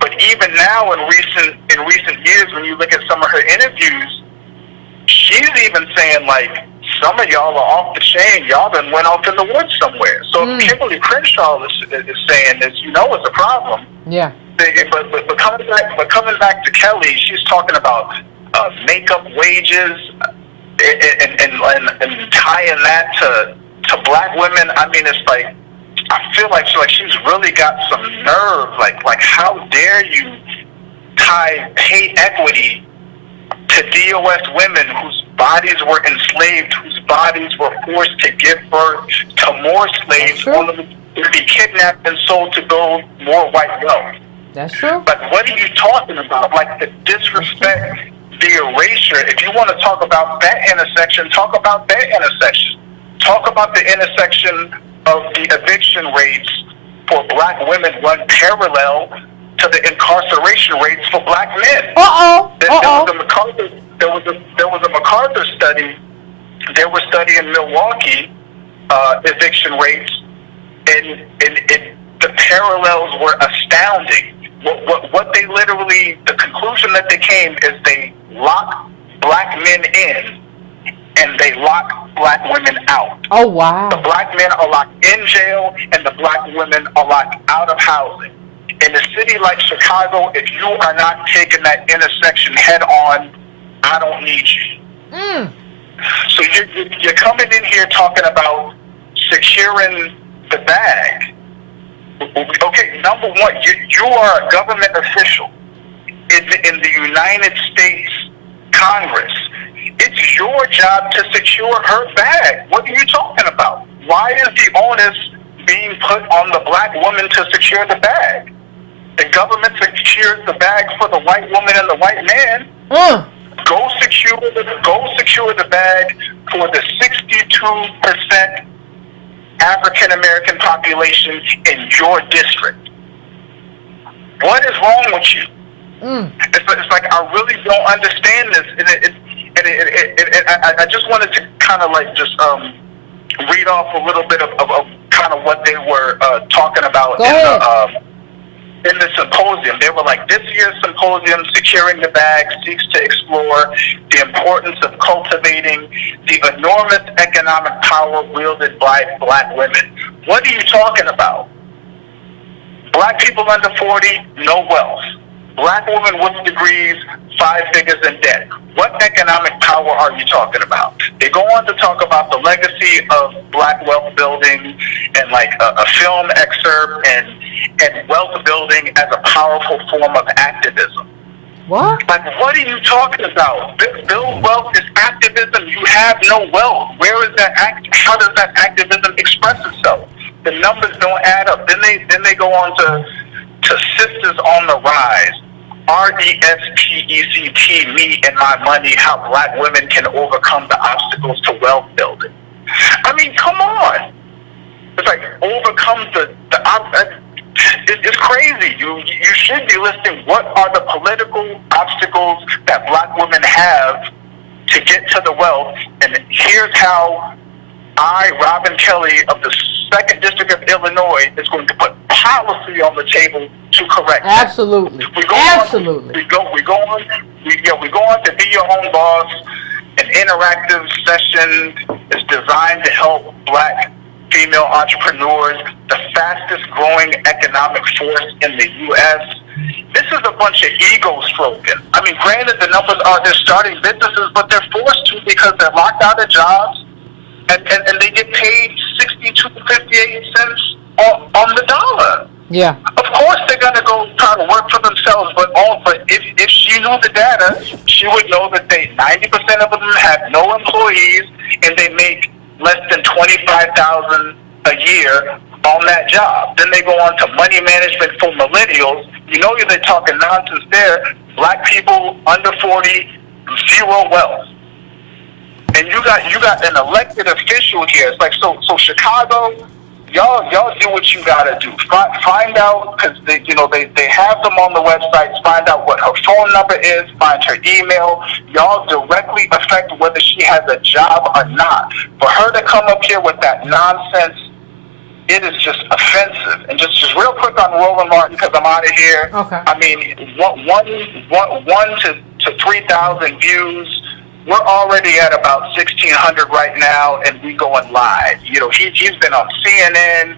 But even now, in recent years, when you look at some of her interviews, she's even saying, like, some of y'all are off the chain. Y'all done went off in the woods somewhere. So if Kimberly Crenshaw is saying this, you know it's a problem. Yeah. But coming back to Kelly, she's talking about makeup wages and tying that to black women. I mean, it's like, I feel like she's really got some nerve. Like how dare you tie pay equity to DOS women whose bodies were enslaved, whose bodies were forced to give birth to more slaves, only to be kidnapped and sold to build more white wealth. That's true. Like, what are you talking about? Like, the disrespect, the erasure. If you want to talk about that intersection, talk about that intersection. Talk about the intersection of the eviction rates for black women run parallel to the incarceration rates for black men. There was a MacArthur study. They were studying Milwaukee eviction rates, and the parallels were astounding. What they literally, the conclusion that they came is they lock black men in and they lock black women out. Oh, wow. The black men are locked in jail and the black women are locked out of housing. In a city like Chicago, if you are not taking that intersection head on, I don't need you. So you're coming in here talking about securing the bag. Okay, number one, you are a government official in the United States Congress. It's your job to secure her bag. What are you talking about? Why is the onus being put on the black woman to secure the bag? The government secures the bag for the white woman and the white man. Go secure the bag for the 62% African American population in your district. What is wrong with you? It's like, I really don't understand this. I just wanted to kind of like just read off a little bit of kind of what they were talking about in the symposium. They were like, this year's symposium, Securing the Bag, seeks to explore the importance of cultivating the enormous economic power wielded by black women. What are you talking about? Black people under 40, no wealth. Black women with degrees, 5 figures in debt. What economic power are you talking about? They go on to talk about the legacy of black wealth building and like a film excerpt and wealth building as a powerful form of activism. What? Like, what are you talking about? Build wealth is activism. You have no wealth. Where is that how does that activism express itself? The numbers don't add up. Then they go on to Sisters on the Rise. RESPECT, me and my money, how black women can overcome the obstacles to wealth building. I mean, come on. It's like, overcome it's crazy. You should be listing what are the political obstacles that black women have to get to the wealth, and here's how I, Robin Kelly of the 2nd District of Illinois, is going to put policy on the table to correct that. Absolutely. We go on to Be Your Own Boss. An interactive session is designed to help black female entrepreneurs, the fastest growing economic force in the U.S. This is a bunch of ego stroking. I mean, granted, the numbers are they're starting businesses, but they're forced to because they're locked out of jobs, and they get paid 62 to 58 cents on the dollar. Yeah. Of course, they're gonna go try to work for themselves, but if she knew the data, she would know that 90% of them have no employees and they make less than $25,000 a year on that job. Then they go on to money management for millennials. You know they're talking nonsense there. Black people under 40, zero wealth. And you got an elected official here. It's like so Chicago, y'all do what you gotta do. Find out, because they have them on the websites. Find out what her phone number is. Find her email. Y'all directly affect whether she has a job or not. For her to come up here with that nonsense, it is just offensive. And just real quick on Roland Martin, because I'm out of here. Okay. I mean, one to 3,000 views. We're already at about 1,600 right now, and we going live. You know, he's been on CNN.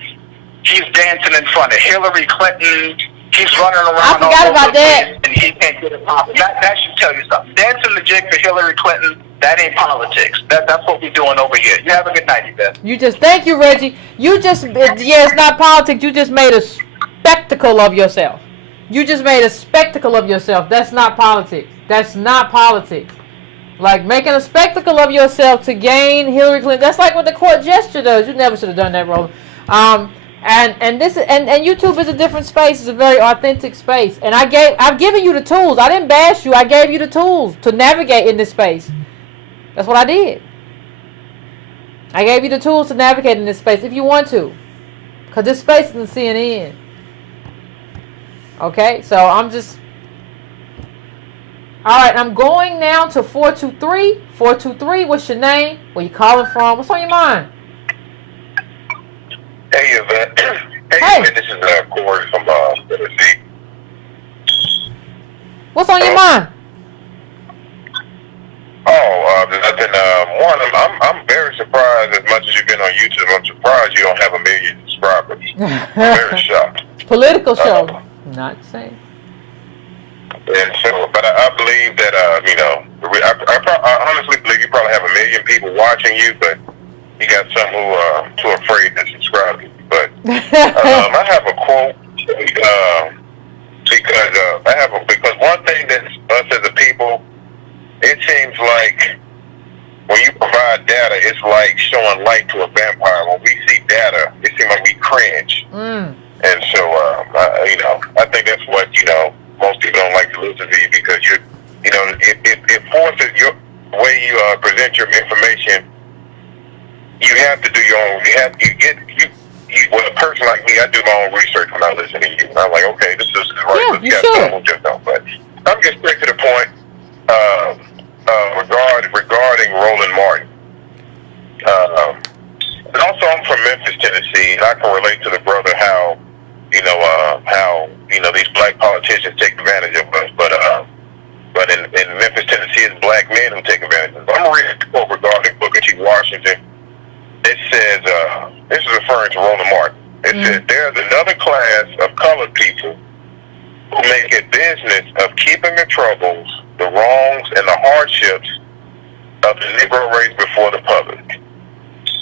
He's dancing in front of Hillary Clinton. He's running around. I forgot about that. And he can't get it popping. That should tell you something. Dancing the jig for Hillary Clinton, that ain't politics. That's what we're doing over here. You have a good night, Yvette. Thank you, Reggie. It's not politics. You just made a spectacle of yourself. You just made a spectacle of yourself. That's not politics. That's not politics. Like making a spectacle of yourself to gain Hillary Clinton. That's like what the court gesture does. You never should have done that, Roland. And YouTube is a different space. It's a very authentic space. And I've given you the tools. I didn't bash you. I gave you the tools to navigate in this space. That's what I did. I gave you the tools to navigate in this space if you want to. Because this space isn't CNN. Okay? So I'm just... Alright, I'm going now to 423. 423, what's your name? Where you calling from? What's on your mind? Hey, Yvette. Hey. Yvette, this is Corey from Tennessee. What's on your mind? Nothing. I'm very surprised. As much as you've been on YouTube, I'm surprised you don't have 1 million subscribers. I'm very shocked. Political show. Not the same. And so, but I believe that, I honestly believe you probably have 1 million people watching you, but you got some who are too afraid to subscribe to you. But I have a quote, because one thing that us as a people, it seems like when you provide data, it's like showing light to a vampire. When we see data, it seems like we cringe. And so, I think that's what, most people don't like to listen to you, because it forces your way you present your information. You have to do your own. With a person like me, I do my own research when I listen to you. And I'm like, okay, this is right. Yeah, you should. Just don't. But I'm getting straight to the point. Regarding Roland Martin. And also, I'm from Memphis, Tennessee, and I can relate to the brother how these black politicians take advantage of us. But in Memphis, Tennessee, it's black men who take advantage of us. I'm reading a quote regarding Booker T. Washington. It says, this is referring to Roland Martin. It says, there's another class of colored people who make a business of keeping the troubles, the wrongs, and the hardships of the Negro race before the public.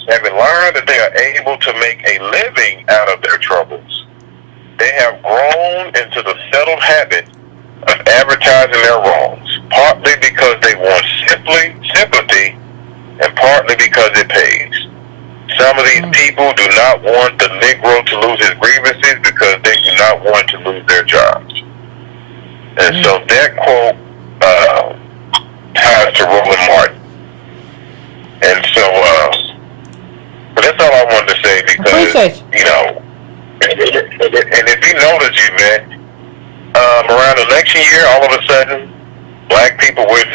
Having learned that they are able to make a living out of their troubles, they have grown into the settled habit of advertising their wrongs, partly because they want sympathy, and partly because it pays. Some of these people do not want the Negro to lose his grievances because they do not want to lose their jobs. And so that quote ties to Roland Martin. And so, but that's all I wanted to say, because, and if you notice, Yvette, around election year, all of a sudden, black people we're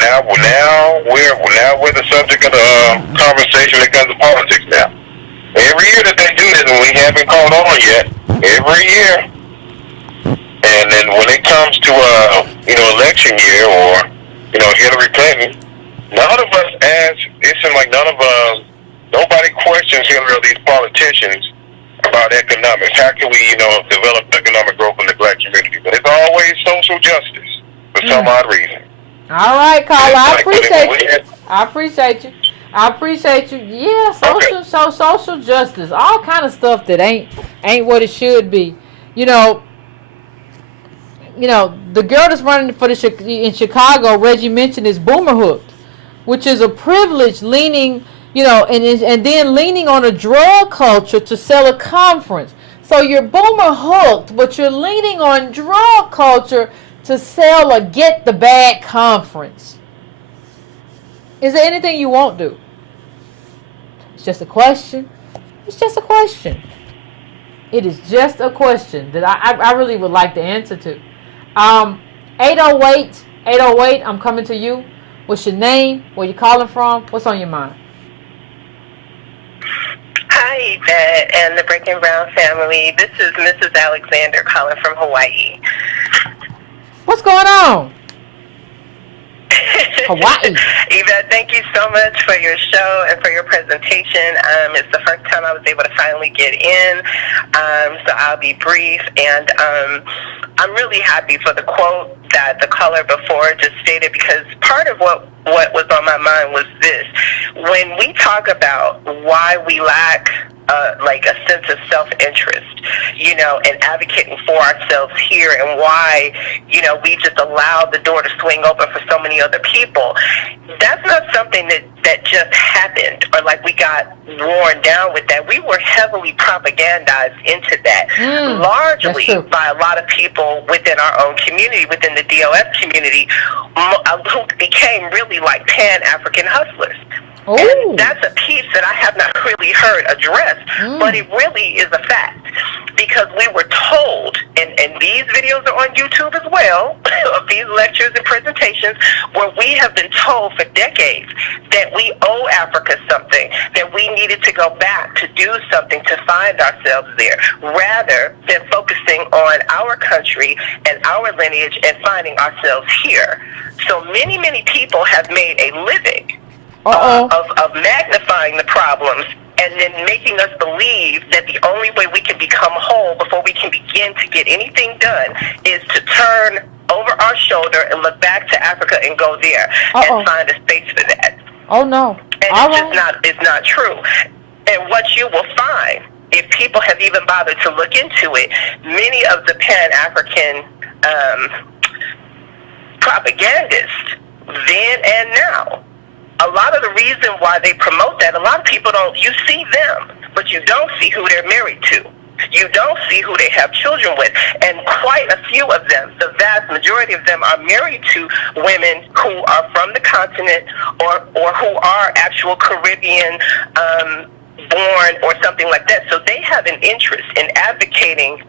the subject of the conversation when it comes to politics now. Every year that they do this, and we haven't caught on yet, every year. And then when it comes to election year or Hillary Clinton, none of us it seems like nobody questions Hillary or these politicians about economics. How can we, develop economic growth in the black community? But it's always social justice for some odd reason. All right, Carla, I appreciate you. I appreciate you. Yeah, social justice, all kind of stuff that ain't what it should be. The girl that's running for in Chicago, Reggie mentioned, is boomer hooked, which is a privilege, leaning, and then leaning on a drug culture to sell a conference. So you're boomer hooked, but you're leaning on drug culture to sell a get the bag conference. Is there anything you won't do? It's just a question. It's just a question. It is just a question that I really would like to answer to. 808, I'm coming to you. What's your name? Where you calling from? What's on your mind? Hi, Yvette and the Breaking Brown family. This is Mrs. Alexander calling from Hawaii. What's going on? Hawaii. Yvette, thank you so much for your show and for your presentation. It's the first time I was able to finally get in, so I'll be brief. And I'm really happy for the quote that the caller before just stated, because part of what was on my mind was this. When we talk about why we lack like a sense of self-interest, and advocating for ourselves here, and why, we just allow the door to swing open for so many other people, that's not something that just happened, or like we got worn down with that. We were heavily propagandized into that, largely by a lot of people within our own community, within the DOS community, who became really like Pan-African hustlers. And that's a piece that I have not really heard addressed, but it really is a fact, because we were told, and these videos are on YouTube as well, of these lectures and presentations, where we have been told for decades that we owe Africa something, that we needed to go back to do something to find ourselves there, rather than focusing on our country and our lineage and finding ourselves here. So many, many people have made a living of magnifying the problems and then making us believe that the only way we can become whole before we can begin to get anything done is to turn over our shoulder and look back to Africa and go there and find a space for that. Oh, no. And it's not true. And what you will find, if people have even bothered to look into it, many of the Pan-African propagandists, then and now, a lot of the reason why they promote that, a lot of people you see them, but you don't see who they're married to. You don't see who they have children with. And quite a few of them, the vast majority of them, are married to women who are from the continent or who are actual Caribbean born or something like that. So they have an interest in advocating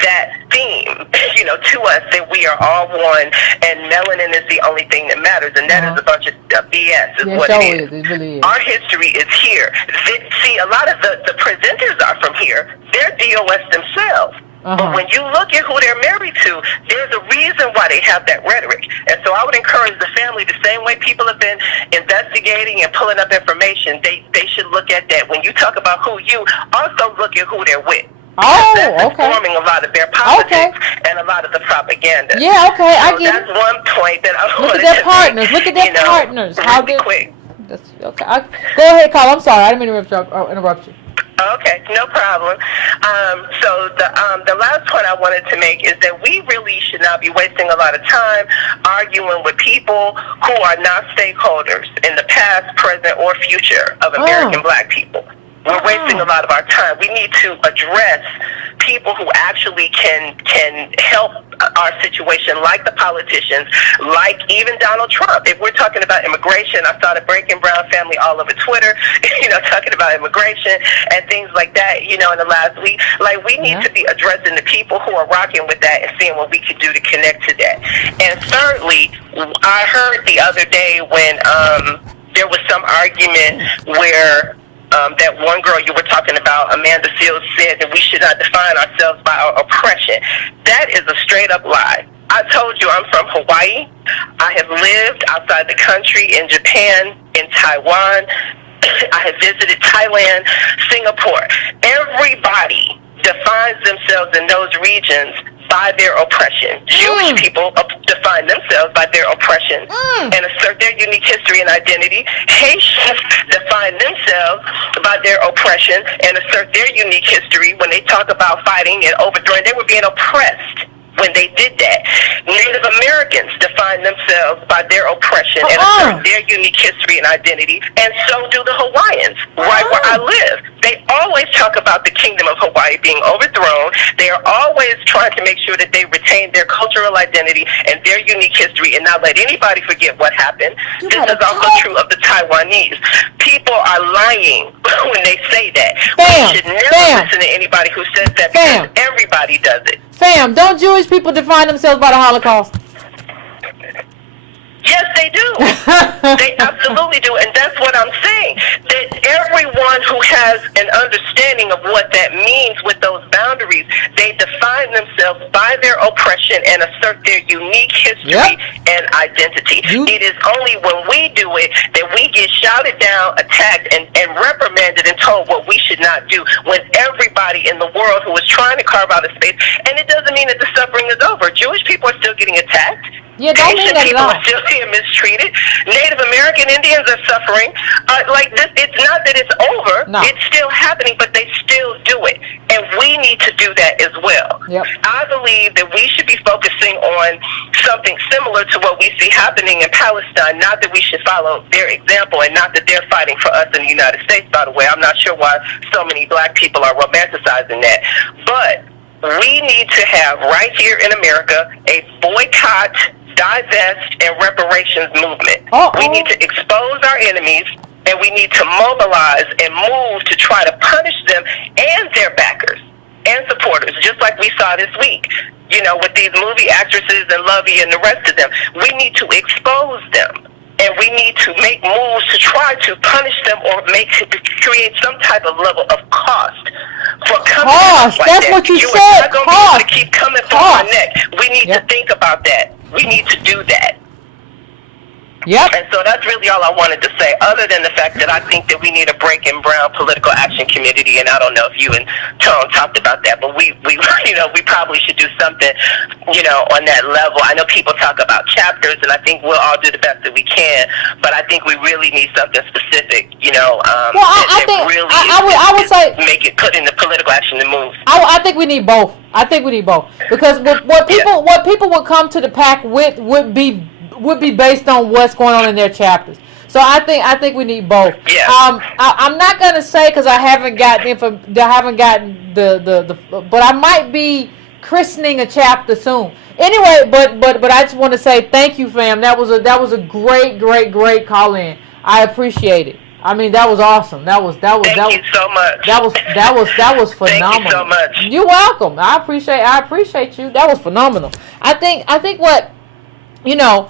that theme, to us, that we are all one and melanin is the only thing that matters, and that is a bunch of BS is what it is. It really is. Our history is here. See, a lot of the presenters are from here. They're DOS themselves. But when you look at who they're married to, there's a reason why they have that rhetoric. And so I would encourage the family, the same way people have been investigating and pulling up information, they should look at that. When you talk about who you, also look at who they're with. That's informing a lot of their politics and a lot of the propaganda. Yeah, okay, I get it. That's one point that I wanted to make. Look at their partners. Really quick. Okay. Go ahead, Carl. I'm sorry. I didn't mean to interrupt you. Okay, no problem. So the last point I wanted to make is that we really should not be wasting a lot of time arguing with people who are not stakeholders in the past, present, or future of American Black people. We're wasting a lot of our time. We need to address people who actually can help our situation, like the politicians, like even Donald Trump. If we're talking about immigration, I saw the Breaking Brown family all over Twitter, talking about immigration and things like that, in the last week. Like, we need to be addressing the people who are rocking with that and seeing what we can do to connect to that. And thirdly, I heard the other day when there was some argument where that one girl you were talking about, Amanda Seals, said that we should not define ourselves by our oppression. That is a straight up lie. I told you I'm from Hawaii. I have lived outside the country in Japan, in Taiwan. I have visited Thailand, Singapore. Everybody defines themselves in those regions by their oppression. Jewish people define themselves by their oppression and assert their unique history and identity. Haitians define themselves by their oppression and assert their unique history. When they talk about fighting and overthrowing, they were being oppressed when they did that. Native Americans define themselves by their oppression and assert their unique history and identity, and so do the Hawaiians, right where I live. They always talk about the kingdom of Hawaii being overthrown. They are always trying to make sure that they retain their cultural identity and their unique history and not let anybody forget what happened. This is also true of the Taiwanese. People are lying when they say that. We should never listen to anybody who says that because everybody does it. Fam, don't Jewish people define themselves by the Holocaust? Yes, they do. They absolutely do. And that's what I'm saying. That everyone who has an understanding of what that means with those boundaries, they define themselves by their oppression and assert their unique history and identity. It is only when we do it that we get shouted down, attacked, and reprimanded and told what we should not do, when everybody in the world who is trying to carve out a space, and it doesn't mean that the suffering is over. Jewish people are still getting attacked. Haitian people are still being mistreated. Native American Indians are suffering. Like this, it's not that it's over. No. It's still happening, but they still do it, and we need to do that as well. I believe that we should be focusing on something similar to what we see happening in Palestine. Not that we should follow their example, and not that they're fighting for us in the United States. By the way, I'm not sure why so many black people are romanticizing that, but we need to have right here in America a boycott, divest, and reparations movement. We need to expose our enemies, and we need to mobilize and move to try to punish them and their backers and supporters, just like we saw this week, you know, with these movie actresses and Lovey and the rest of them. We need to expose them, and we need to make moves to try to punish them or create some type of level of cost for coming like that's that. what you said. You're not going to be able to keep coming for our neck. We need to think about that. We need to do that. And so that's really all I wanted to say, other than the fact that I think that we need a Break and Brown political action committee, and I don't know if you and Tone talked about that, but we you know, we probably should do something, you know, on that level. I know people talk about chapters, and I think we'll all do the best that we can, but I think we really need something specific, you know, I would say make it put in the political action to move. I think we need both. Because what people would come to the pack with would be based on what's going on in their chapters. So I think we need both. I'm not gonna say because I haven't gotten the but I might be christening a chapter soon. Anyway, but I just want to say thank you, fam. That was a great call in. I appreciate it. I mean, that was awesome. Thank you so much. That was phenomenal. Thank you so much. You're welcome. I appreciate you. That was phenomenal. I think what, you know,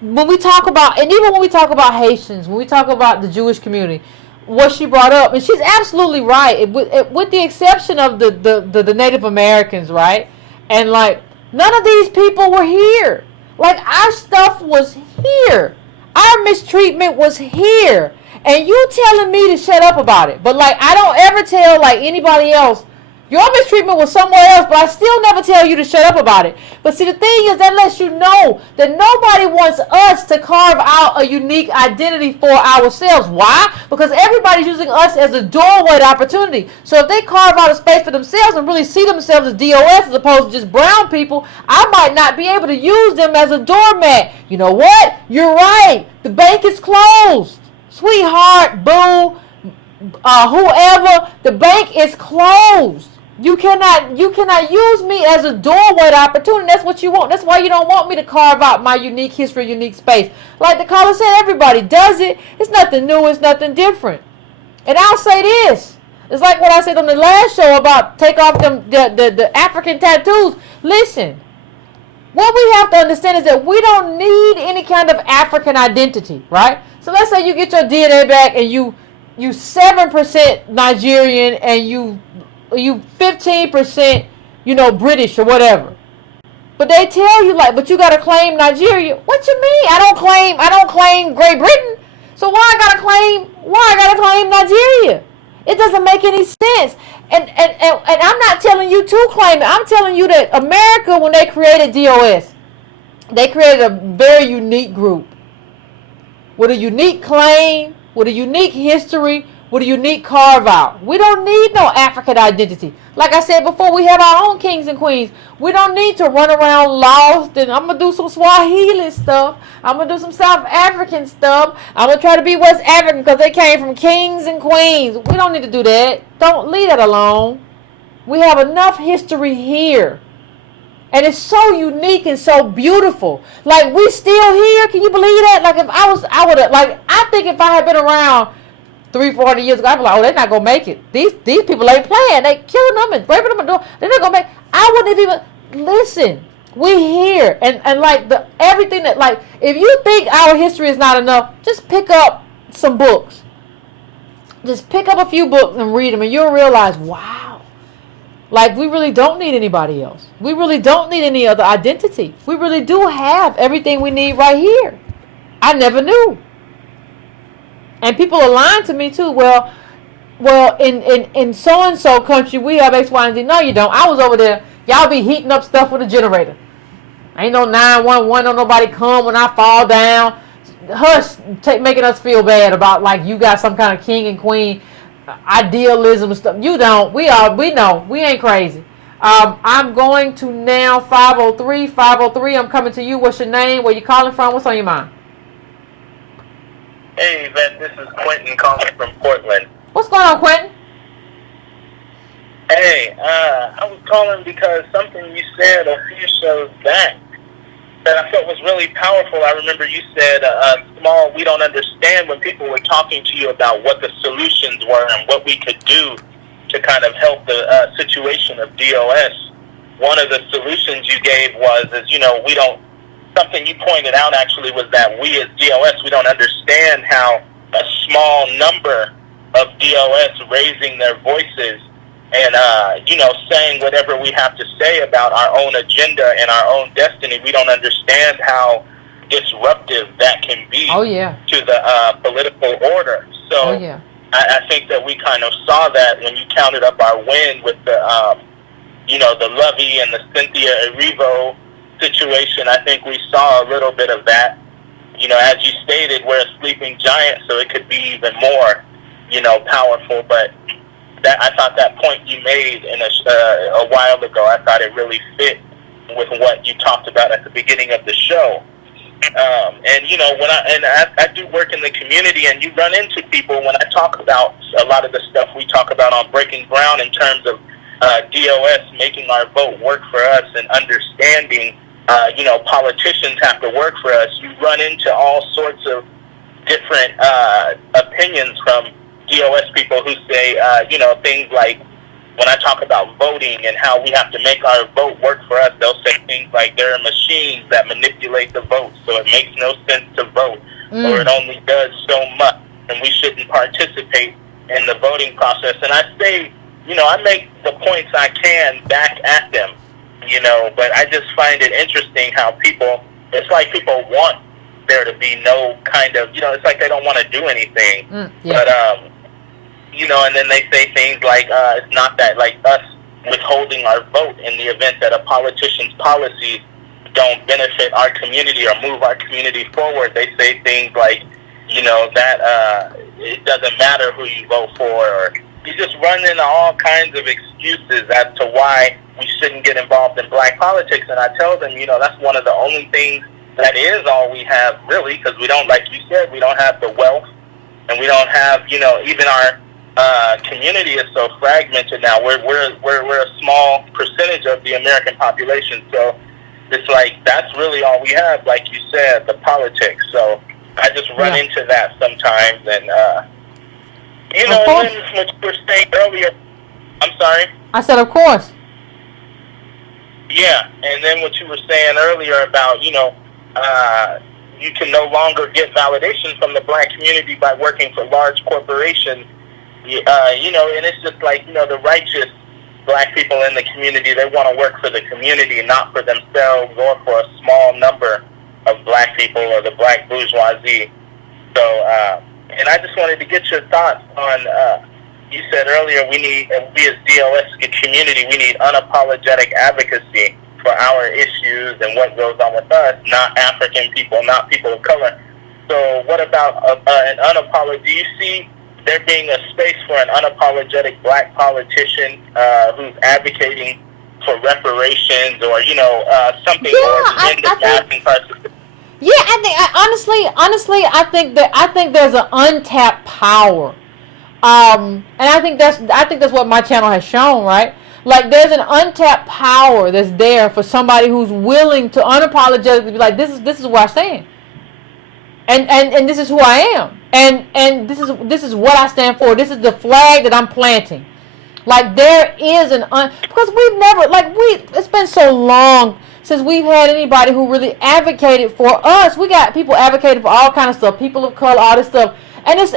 when we talk about, and even when we talk about Haitians, when we talk about the Jewish community, what she brought up, and she's absolutely right, with the exception of the Native Americans, right? And like, none of these people were here. Like, our stuff was here. Our mistreatment was here. And you telling me to shut up about it. But like, I don't ever tell like anybody else, your mistreatment was somewhere else, but I still never tell you to shut up about it. But see, the thing is, that lets you know that nobody wants us to carve out a unique identity for ourselves. Why? Because everybody's using us as a doorway to opportunity. So if they carve out a space for themselves and really see themselves as DOS as opposed to just brown people, I might not be able to use them as a doormat. You know what? You're right. The bank is closed. Sweetheart, boo, whoever, the bank is closed. You cannot use me as a doorway to opportunity. That's what you want. That's why you don't want me to carve out my unique history, unique space. Like the caller said, everybody does it. It's nothing new. It's nothing different. And I'll say this. It's like what I said on the last show about take off the African tattoos. Listen, what we have to understand is that we don't need any kind of African identity, right? So let's say you get your DNA back and you 7% Nigerian and you 15%, you know, British or whatever. But they tell you like, but you gotta claim Nigeria. What you mean? I don't claim Great Britain. So why I gotta claim Nigeria? It doesn't make any sense. And I'm not telling you to claim it. I'm telling you that America, when they created DOS, they created a very unique group with a unique claim, with a unique history, with a unique carve out. We don't need no African identity. Like I said before, we have our own kings and queens. We don't need to run around lost and I'm going to do some Swahili stuff. I'm going to do some South African stuff. I'm going to try to be West African because they came from kings and queens. We don't need to do that. Don't leave that alone. We have enough history here. And it's so unique and so beautiful. Like, we still here. Can you believe that? Like, if I would have, like, I think if I had been around 300-400 years ago, I'd be like, oh, they're not going to make it. These people ain't playing. They killing them and raping them and doing, they're not going to make it. I wouldn't have even, listen, we here. And like, everything that, like, if you think our history is not enough, just pick up some books. Just pick up a few books and read them, and you'll realize, wow. Like, we really don't need anybody else. We really don't need any other identity. We really do have everything we need right here. I never knew. And people are lying to me too. Well, in so-and-so country, we have X, Y, and Z. No, you don't. I was over there. Y'all be heating up stuff with a generator. Ain't no 911, don't nobody come when I fall down. Hush, making us feel bad about, like, you got some kind of king and queen idealism stuff. You don't. We know. We ain't crazy. I'm going to now 503. I'm coming to you. What's your name? Where you calling from? What's on your mind? Hey, Yvette, this is Quentin calling from Portland. What's going on, Quentin? Hey, I was calling because something you said a few shows back that I felt was really powerful. I remember you said, we don't understand when people were talking to you about what the solutions were and what we could do to kind of help the situation of DOS. One of the solutions you gave was, something you pointed out actually was that we as DOS, we don't understand how a small number of DOS raising their voices and, saying whatever we have to say about our own agenda and our own destiny. We don't understand how disruptive that can be to the political order. So I think that we kind of saw that when you counted up our win with the, the Lovey and the Cynthia Erivo situation. I think we saw a little bit of that. As you stated, we're a sleeping giant, so it could be even more, powerful. But I thought that point you made in a while ago, I thought it really fit with what you talked about at the beginning of the show. I do work in the community, and you run into people when I talk about a lot of the stuff we talk about on Breaking Ground in terms of DOS making our vote work for us and understanding, politicians have to work for us. You run into all sorts of different opinions from DOS people who say, things like, when I talk about voting and how we have to make our vote work for us, they'll say things like there are machines that manipulate the vote, so it makes no sense to vote, or it only does so much, and we shouldn't participate in the voting process. And I say, I make the points I can back at them, but I just find it interesting how it's like people want there to be no kind of, it's like they don't want to do anything, but, and then they say things like, it's not that, like, us withholding our vote in the event that a politician's policies don't benefit our community or move our community forward. They say things like, that it doesn't matter who you vote for, or you just run into all kinds of excuses as to why we shouldn't get involved in black politics. And I tell them, that's one of the only things that is all we have, really, because we don't, like you said, we don't have the wealth, and we don't have, even our community is so fragmented now. We're a small percentage of the American population, so it's like that's really all we have, like you said, the politics. So I just run into that sometimes, and and then what you were saying earlier. I'm sorry. I said, of course. Yeah, and then what you were saying earlier about you can no longer get validation from the black community by working for large corporations. And it's just like, the righteous black people in the community, they want to work for the community, not for themselves or for a small number of black people or the black bourgeoisie. So, and I just wanted to get your thoughts on, you said earlier, we as DOS community, we need unapologetic advocacy for our issues and what goes on with us, not African people, not people of color. So what about an unapologetic? Do you see there being a space for an unapologetic black politician who's advocating for reparations or, something more in the mass incarceration? Yeah, I think honestly, I think there's an untapped power, and I think that's what my channel has shown, right? Like there's an untapped power that's there for somebody who's willing to unapologetically be like, this is where I stand, and this is who I am, and this is what I stand for. This is the flag that I'm planting. Like there is because we've never it's been so long since we've had anybody who really advocated for us. We got people advocating for all kind of stuff, people of color, all this stuff, and it's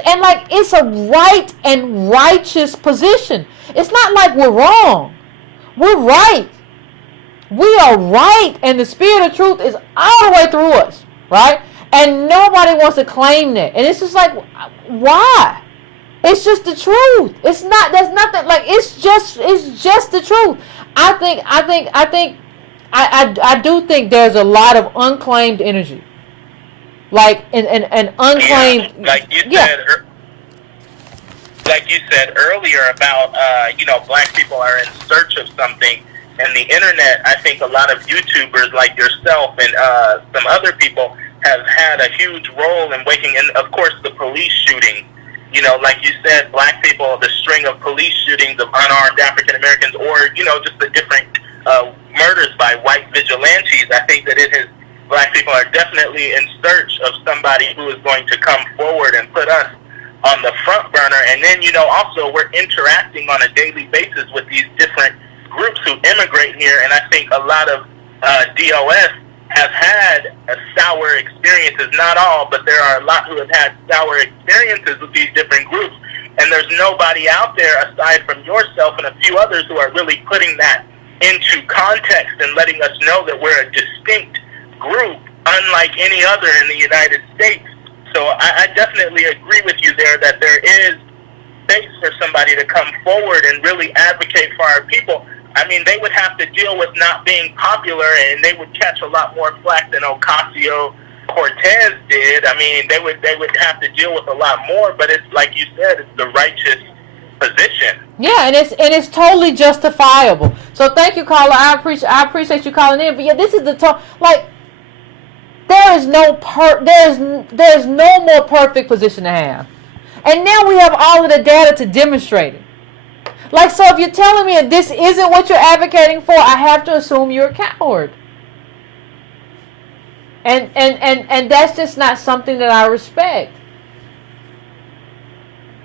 a right and righteous position. It's not like we're wrong. We're right. We are right, and the spirit of truth is all the way through us, right? And nobody wants to claim that, and it's just like, why? It's just the truth. It's not. There's nothing like. It's just the truth. I do think there's a lot of unclaimed energy, like and unclaimed. Yeah, like you said earlier about black people are in search of something, and the internet. I think a lot of YouTubers like yourself and some other people have had a huge role in waking. And of course, the police shooting. Like you said, black people, the string of police shootings of unarmed African Americans, or just the different murders by white vigilantes. I think that black people are definitely in search of somebody who is going to come forward and put us on the front burner. And then, also we're interacting on a daily basis with these different groups who immigrate here. And I think a lot of DOS have had sour experiences, not all, but there are a lot who have had sour experiences with these different groups. And there's nobody out there aside from yourself and a few others who are really putting that into context and letting us know that we're a distinct group, unlike any other in the United States. So I definitely agree with you there that there is space for somebody to come forward and really advocate for our people. I mean, they would have to deal with not being popular, and they would catch a lot more flack than Ocasio-Cortez did. I mean, they would have to deal with a lot more. But it's like you said, it's the righteous position. Yeah, and it's totally justifiable. So thank you, caller. I appreciate you calling in. But yeah, this is the there's no more perfect position to have, and now we have all of the data to demonstrate it. Like, so if you're telling me that this isn't what you're advocating for, I have to assume you're a coward. And that's just not something that I respect.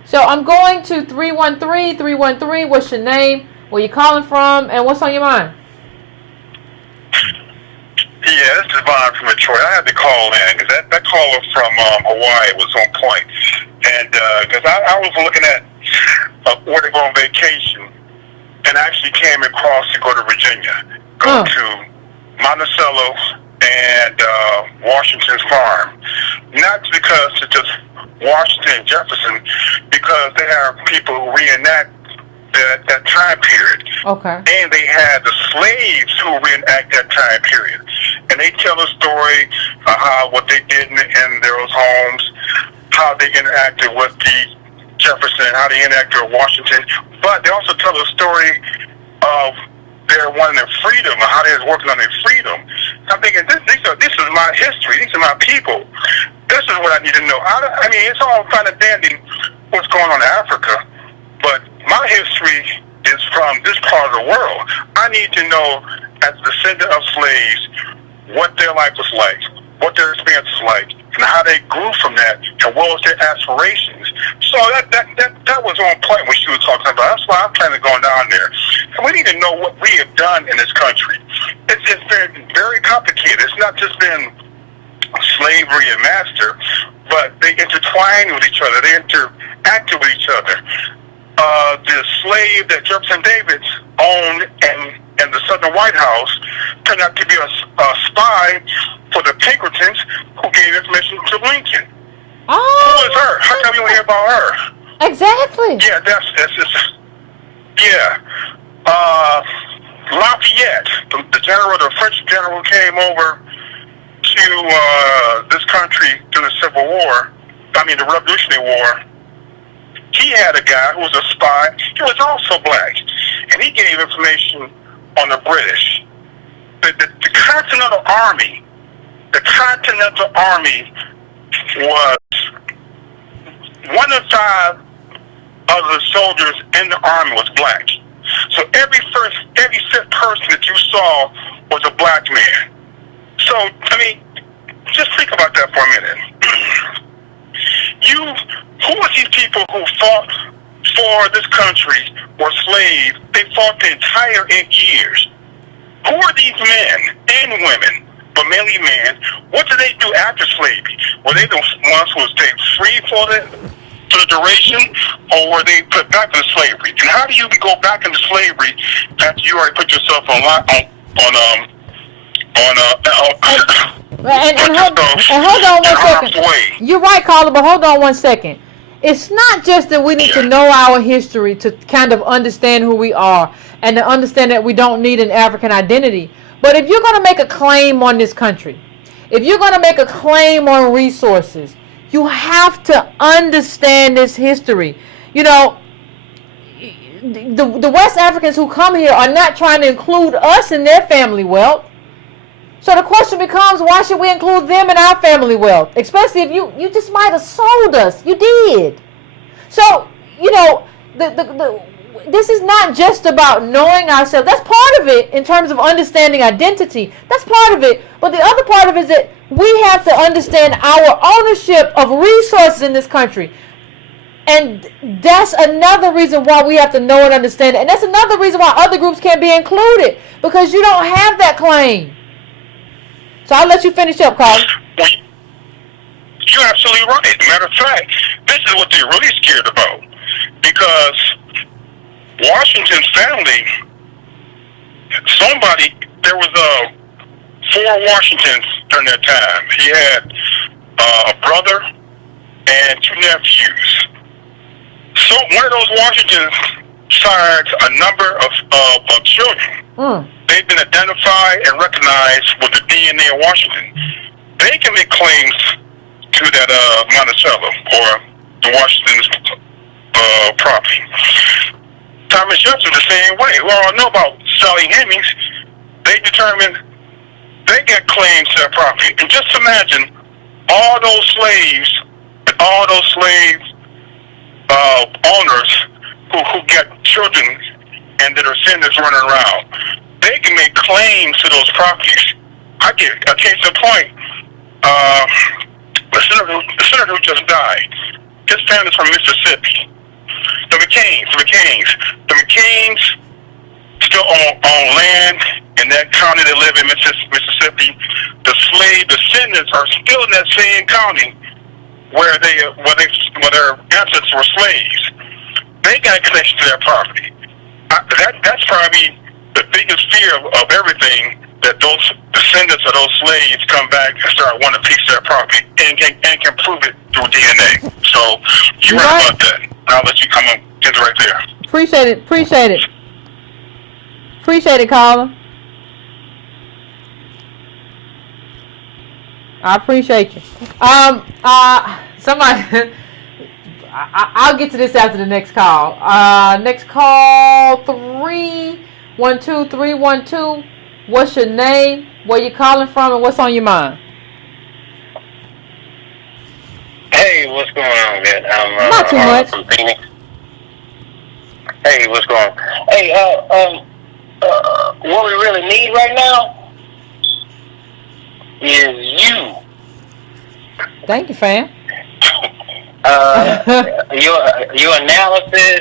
So I'm going to 313. What's your name? Where you calling from? And what's on your mind? Yeah, this is Vaughn from Detroit. I had to call in because that caller from Hawaii was on point. And because I was looking at where to go on vacation, and I actually came across to go to Virginia, go to Monticello and Washington's Farm. Not because it's just Washington and Jefferson, because they have people who reenact that time period. Okay. And they had the slaves who reenact that time period. And they tell a story of what they did in those homes, how they interacted with the Jefferson, how they interacted with Washington. But they also tell a story of their wanting their freedom, or how they was working on their freedom. I'm thinking, this is my history. These are my people. This is what I need to know. I mean, it's all fine and dandy what's going on in Africa, but my history is from this part of the world. I need to know, as a descendant of slaves, what their life was like, what their experience was like, and how they grew from that, and what was their aspirations. So that was on point when she was talking about. That's why I'm planning on going down there. And we need to know what we have done in this country. It's just been very complicated. It's not just been slavery and master, but they intertwine with each other. They interact with each other. The slave that Jefferson Davis owned and the Southern White House turned out to be a spy for the Pinkertons, who gave information to Lincoln. Oh, who is her? How come you don't hear about her? Exactly. Yeah, yeah. Lafayette, the French general came over to this country during the Civil War. I mean, the Revolutionary War. He had a guy who was a spy. He was also black, and he gave information on the British. The Continental Army. The Continental Army was 1 in 5 of the soldiers in the army was black. So every fifth person that you saw was a black man. So, I mean, just think about that for a minute. Who are these people who fought for this country, were slaves? They fought the entire 8 years. Who are these men and women, but mainly men? What did they do after slavery? Were they the ones who stayed free for the duration, or were they put back into slavery? And how do you go back into slavery after you already put yourself on hold on 1 second. You're right, Carla, but hold on 1 second. It's not just that we need to know our history to kind of understand who we are and to understand that we don't need an African identity. But if you're going to make a claim on this country, if you're going to make a claim on resources, you have to understand this history. You know, the West Africans who come here are not trying to include us in their family wealth. So the question becomes, why should we include them in our family wealth? Especially if you just might have sold us. You did. So, you know, this is not just about knowing ourselves. That's part of it in terms of understanding identity. That's part of it. But the other part of it is that we have to understand our ownership of resources in this country. And that's another reason why we have to know and understand it. And that's another reason why other groups can't be included. Because you don't have that claim. So I'll let you finish up, Carl. You're absolutely right. Matter of fact, this is what they're really scared about. Because Washington's family, there was 4 Washingtons during that time. He had a brother and 2 nephews. So one of those Washingtons sired a number of children. They've been identified and recognized with the DNA of Washington. They can make claims to that Monticello or the Washington's property. Thomas Jefferson the same way. We all know about Sally Hemings. They determined they got claims to that property. And just imagine all those slaves and all those slave owners who get children and that are sinners running around. They can make claims to those properties. I get a case in point. The senator who just died, his family's from Mississippi. The McCains still own land in that county they live in, Mississippi. The descendants are still in that same county where their ancestors were slaves. They got connection to their property. That's probably the biggest fear of everything, that those descendants of those slaves come back and start wanting a piece of their property and can prove it through DNA. So you're right about that. I'll let you come on. It's right there. Appreciate it, Carla. I appreciate you. Somebody. I'll get to this after the next call. Next call 312-312. What's your name? Where you calling from, and what's on your mind? Hey, what's going on, man? I'm not too much. From Phoenix. Hey, what's going on? Hey, what we really need right now is you. Thank you, fam. Your analysis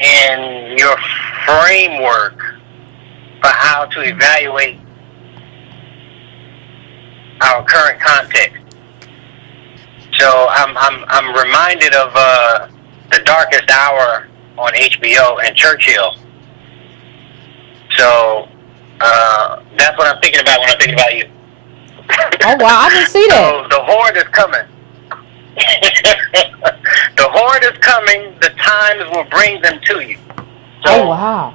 and your framework for how to evaluate our current context. So I'm reminded of The Darkest Hour on HBO and Churchill. So that's what I'm thinking about when I'm thinking about you. Oh wow, I didn't see that. So the horde is coming. The horde is coming. The times will bring them to you. So, Oh wow.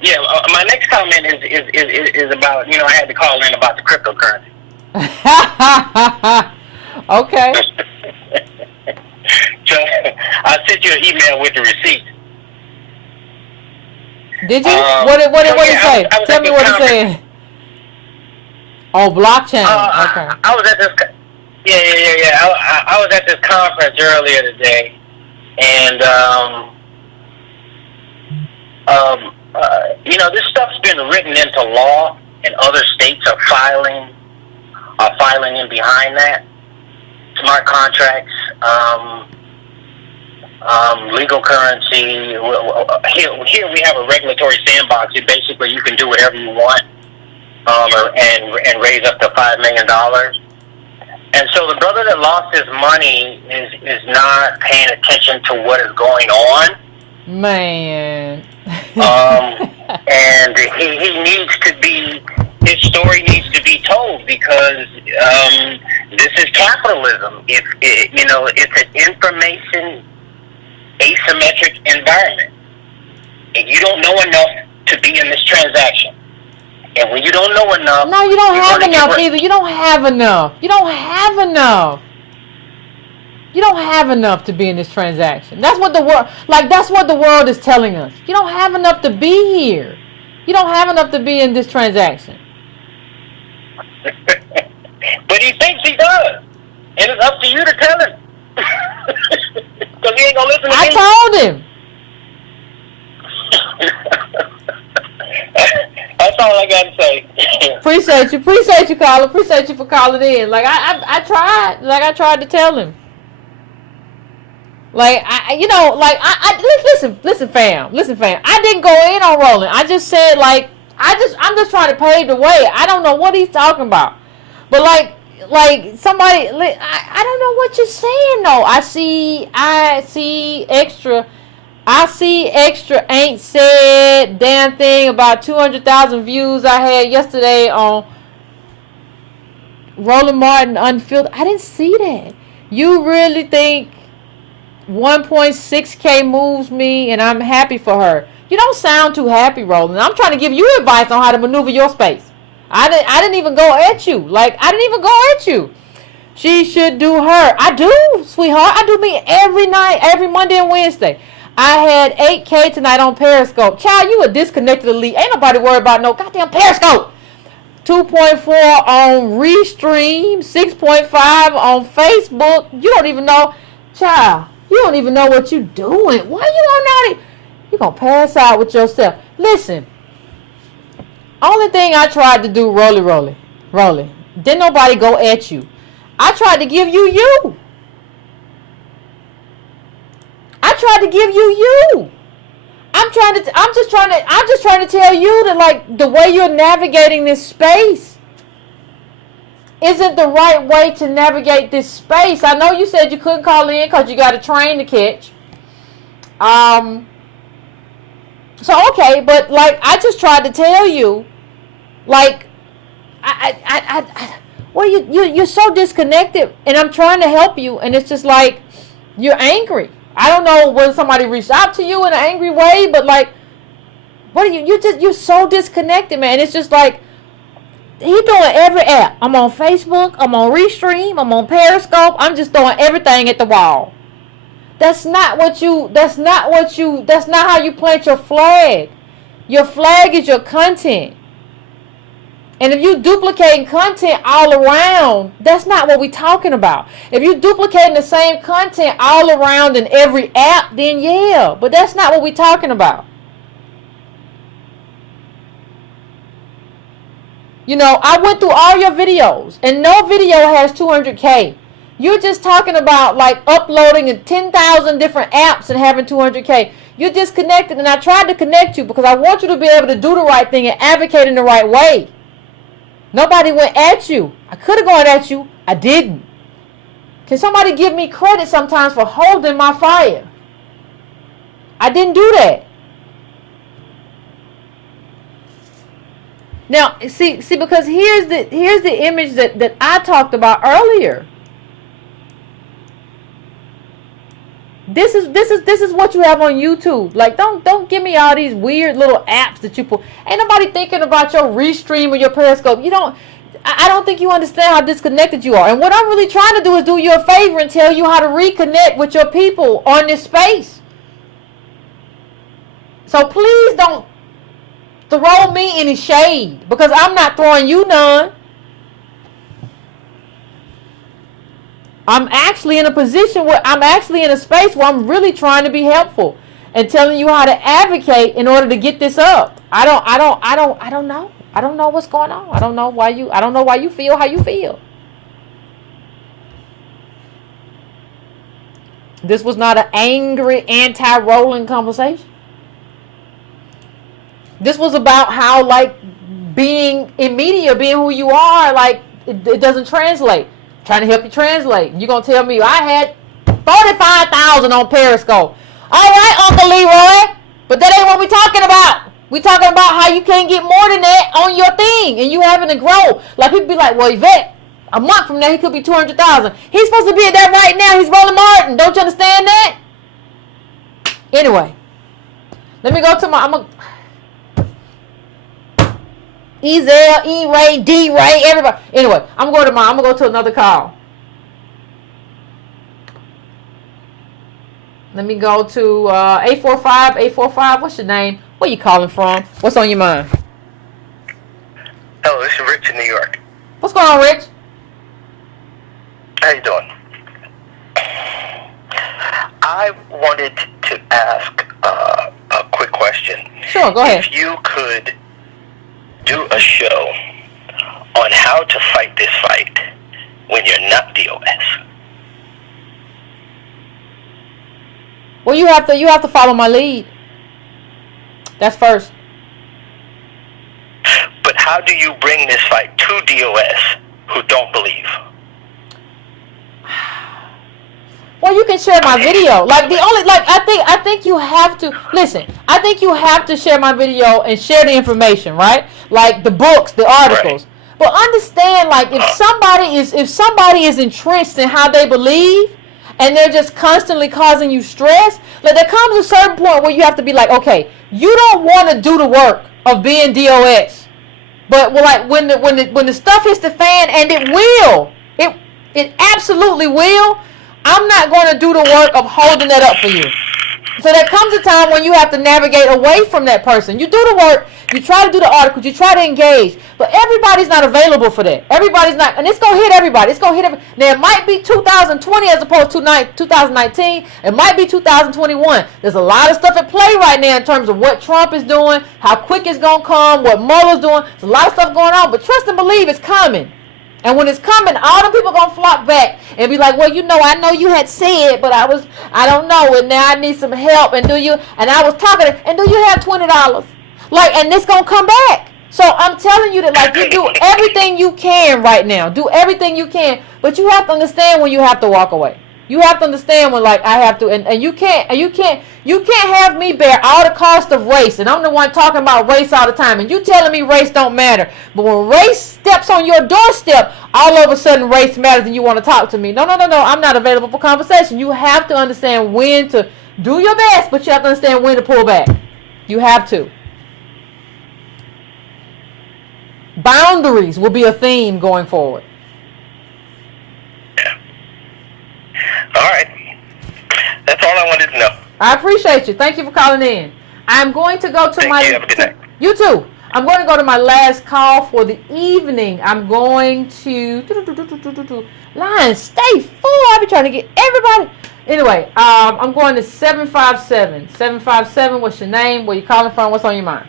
Yeah, my next comment is about, I had to call in about the cryptocurrency. Okay. So I sent you an email with the receipt. Did you? Um, What did so, it yeah, say? I was Tell at me this what it conference. said. Oh, blockchain. Okay. I was at this. Yeah. I was at this conference earlier today, and this stuff's been written into law, and other states are filing in behind that. Smart contracts, legal currency. Here we have a regulatory sandbox. Basically, you can do whatever you want, and raise up to $5 million. And so the brother that lost his money is not paying attention to what is going on. Man. And he needs to be, his story needs to be told, because this is capitalism. It's an information asymmetric environment. And you don't know enough to be in this transaction. And when you don't know enough... No, you don't have enough either. You don't have enough. You don't have enough. You don't have enough to be in this transaction. That's what the world is telling us. You don't have enough to be here. You don't have enough to be in this transaction. But he thinks he does. And it's up to you to tell him. Because he ain't going to listen to me. I told him. That's all I got to say. Appreciate you, caller. Appreciate you for calling in. Like I tried to tell him. Listen, fam. I didn't go in on Roland. I just said, I'm just trying to pave the way. I don't know what he's talking about. But somebody, I don't know what you're saying though. I see extra ain't said damn thing about 200,000 views I had yesterday on Roland Martin Unfiltered. I didn't see that. You really think 1.6K moves me and I'm happy for her? You don't sound too happy, Roland. I'm trying to give you advice on how to maneuver your space. I didn't even go at you. She should do her. I do, sweetheart. I do me every night, every Monday and Wednesday. I had 8K tonight on Periscope. Child, you a disconnected elite. Ain't nobody worried about no goddamn Periscope. 2.4 on Restream. 6.5 on Facebook. You don't even know. Child, you don't even know what you doing. Why you on that? You gonna pass out with yourself. Listen. Only thing I tried to do, Rolly. Didn't nobody go at you. I tried to give you you. I tried to give you. I'm just trying to tell you that the way you're navigating this space isn't the right way to navigate this space. I know you said you couldn't call in because you got a train to catch. So okay, but I just tried to tell you, you're so disconnected, and I'm trying to help you, and it's just you're angry. I don't know whether somebody reached out to you in an angry way, but what are you're so disconnected, man. It's just he doing every app. I'm on Facebook, I'm on Restream, I'm on Periscope. I'm just throwing everything at the wall. That's not how you plant your flag. Your flag is your content. And if you duplicating content all around, that's not what we're talking about. If you duplicating the same content all around in every app, then yeah. But that's not what we're talking about. I went through all your videos, and no video has 200K. You're just talking about uploading in 10,000 different apps and having 200K. You're disconnected, and I tried to connect you because I want you to be able to do the right thing and advocate in the right way. Nobody went at you. I could have gone at you. I didn't. Can somebody give me credit sometimes for holding my fire? I didn't do that. Now, see, because here's the image that I talked about earlier. This is what you have on YouTube. Like, don't give me all these weird little apps that you put. Ain't nobody thinking about your Restream or your Periscope. You don't. I don't think you understand how disconnected you are. And what I'm really trying to do is do you a favor and tell you how to reconnect with your people on this space. So please don't throw me any shade, because I'm not throwing you none. I'm actually in a position where I'm actually in a space where I'm really trying to be helpful and telling you how to advocate in order to get this up. I don't know. I don't know what's going on. I don't know why you feel how you feel. This was not an angry anti-Roland conversation. This was about how, like, being in media, being who you are, like, it doesn't translate. Trying to help you translate. You're going to tell me I had 45,000 on Periscope. All right, Uncle Leroy. But that ain't what we're talking about. We're talking about how you can't get more than that on your thing. And you having to grow. Like, people be like, well, Yvette, a month from now, he could be 200,000. He's supposed to be at that right now. He's Roland Martin. Don't you understand that? Anyway. Let me go to my... Ezel, E-Ray, D-Ray, everybody. Anyway, I'm going to go to another call. Let me go to 845. What's your name? Where you calling from? What's on your mind? Hello, this is Rich in New York. What's going on, Rich? How you doing? I wanted to ask a quick question. Sure, go ahead. If you could do a show on how to fight this fight when you're not DOS. Well, you have to follow my lead. That's first. But how do you bring this fight to DOS who don't believe? Well, you can share my video. I think you have to listen. I think you have to share my video and share the information, right? Like the books, the articles. Right. But understand, like, if somebody is entrenched in how they believe, and they're just constantly causing you stress, like, there comes a certain point where you have to be like, okay, you don't want to do the work of being DOS, but like when the stuff hits the fan, and it absolutely will. I'm not going to do the work of holding that up for you. So there comes a time when you have to navigate away from that person. You do the work, you try to do the articles, you try to engage, but everybody's not available for that. Everybody's not, and it's going to hit everybody. It's going to hit everybody. Now, it might be 2020 as opposed to 2019. It might be 2021. There's a lot of stuff at play right now in terms of what Trump is doing, how quick it's going to come, what Mueller's doing. There's a lot of stuff going on, but trust and believe it's coming. And when it's coming, all the people going to flock back and be like, well, I know you had said, but I don't know, and now I need some help, and I was talking, and do you have $20? Like, and it's going to come back. So I'm telling you that, like, you do everything you can right now. Do everything you can, but you have to understand when you have to walk away. You have to understand when, like, I have to, and you can't have me bear all the cost of race, and I'm the one talking about race all the time, and you telling me race don't matter. But when race steps on your doorstep, all of a sudden race matters, and you want to talk to me. No, I'm not available for conversation. You have to understand when to do your best, but you have to understand when to pull back. You have to. Boundaries will be a theme going forward. All right. That's all I wanted to know. I appreciate you. Thank you for calling in. I'm going to go to Thank you. Have a good night. You too. I'm going to go to my last call for the evening. I'm going to... Line, stay full. I'll be trying to get everybody... Anyway, I'm going to 757. 757, what's your name? Where you calling from? What's on your mind?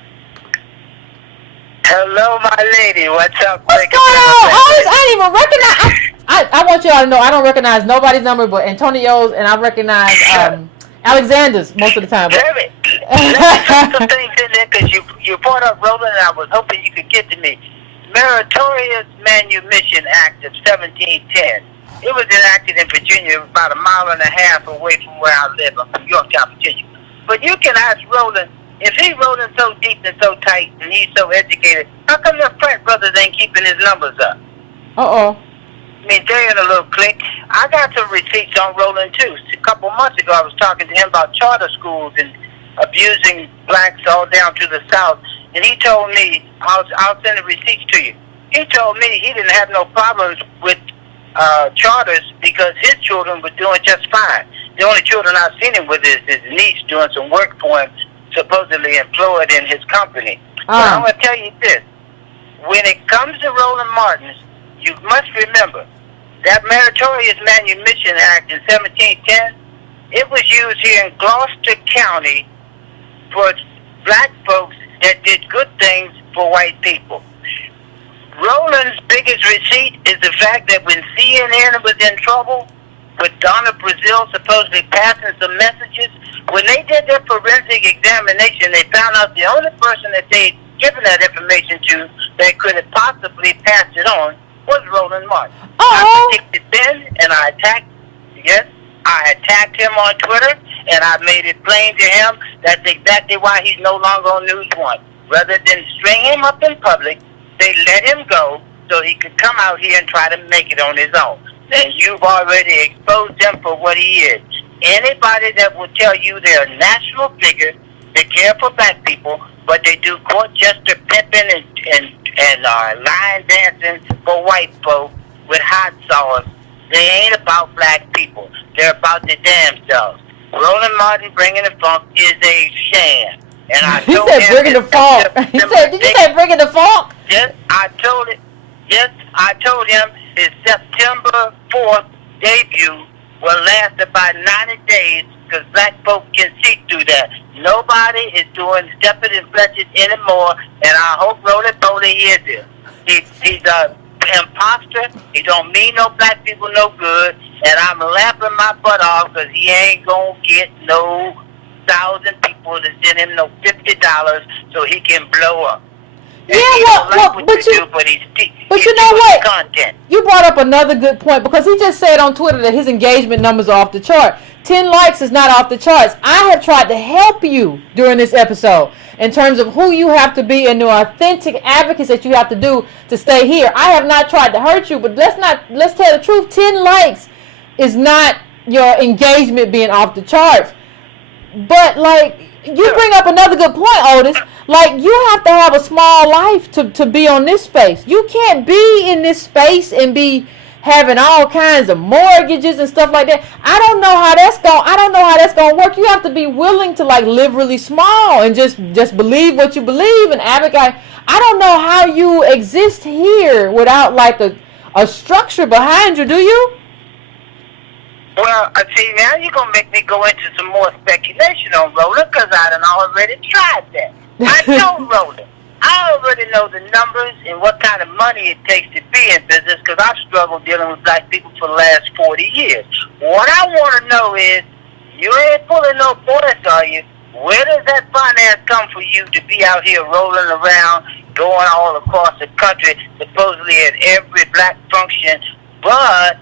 Hello, my lady. What's up? What's going on? I didn't even recognize... I want y'all to know I don't recognize nobody's number but Antonio's, and I recognize Alexander's most of the time. Damn it. Let me put some things in there, because you brought up Roland, and I was hoping you could get to me. Meritorious Manumission Act of 1710. It was enacted in Virginia, about a mile and a half away from where I live. I'm from Yorktown, Virginia. But you can ask Roland, if he's rolling so deep and so tight, and he's so educated, how come the Pratt brothers ain't keeping his numbers up? Uh-oh. I mean, they're in a little clique. I got some receipts on Roland, too. A couple months ago, I was talking to him about charter schools and abusing blacks all down to the South. And he told me, I'll send the receipts to you. He told me he didn't have no problems with charters because his children were doing just fine. The only children I've seen him with is his niece doing some work for him, supposedly employed in his company. But I'm going to tell you this. When it comes to Roland Martin's, you must remember that Meritorious Manumission Act in 1710, it was used here in Gloucester County for black folks that did good things for white people. Roland's biggest receipt is the fact that when CNN was in trouble with Donna Brazile supposedly passing some messages, when they did their forensic examination, they found out the only person that they'd given that information to that could have possibly passed it on was Roland Martin. I predicted then, and I attacked him on Twitter, and I made it plain to him that's exactly why he's no longer on News One. Rather than string him up in public, they let him go so he could come out here and try to make it on his own. And you've already exposed him for what he is. Anybody that will tell you they're a national figure, they care for black people, but they do court jester pimping and line dancing for white folk with hot sauce, they ain't about black people. They're about the damn selves. Roland Martin bringing the funk is a sham. And I he said bringing the funk. He said, did you say bringing the funk? Yes, I told it. Yes, I told him his September 4th debut will last about 90 days because black folk can see through that. Nobody is doing stepping and fletching anymore, and I hope Roland Bowley hears this. He's a imposter. He don't mean no black people no good, and I'm laughing my butt off because he ain't gonna get no 1,000 people to send him no $50 so he can blow up. And but you know what? Content. You brought up another good point because he just said on Twitter that his engagement numbers are off the chart. 10 likes is not off the charts. I have tried to help you during this episode in terms of who you have to be and the authentic advocacy that you have to do to stay here. I have not tried to hurt you, but let's tell the truth. 10 likes is not your engagement being off the charts. But like you bring up another good point, Otis. Like you have to have a small life to be on this space. You can't be in this space and be having all kinds of mortgages and stuff like that. I don't know how that's gonna work. You have to be willing to like live really small and just believe what you believe and advocate. I don't know how you exist here without like a structure behind you, do you? Well, see, now you're going to make me go into some more speculation on Roland because I done already tried that. I know Roland. I already know the numbers and what kind of money it takes to be in business because I've struggled dealing with black people for the last 40 years. What I want to know is, you ain't pulling no points, are you? Where does that finance come for you to be out here rolling around, going all across the country, supposedly at every black function, but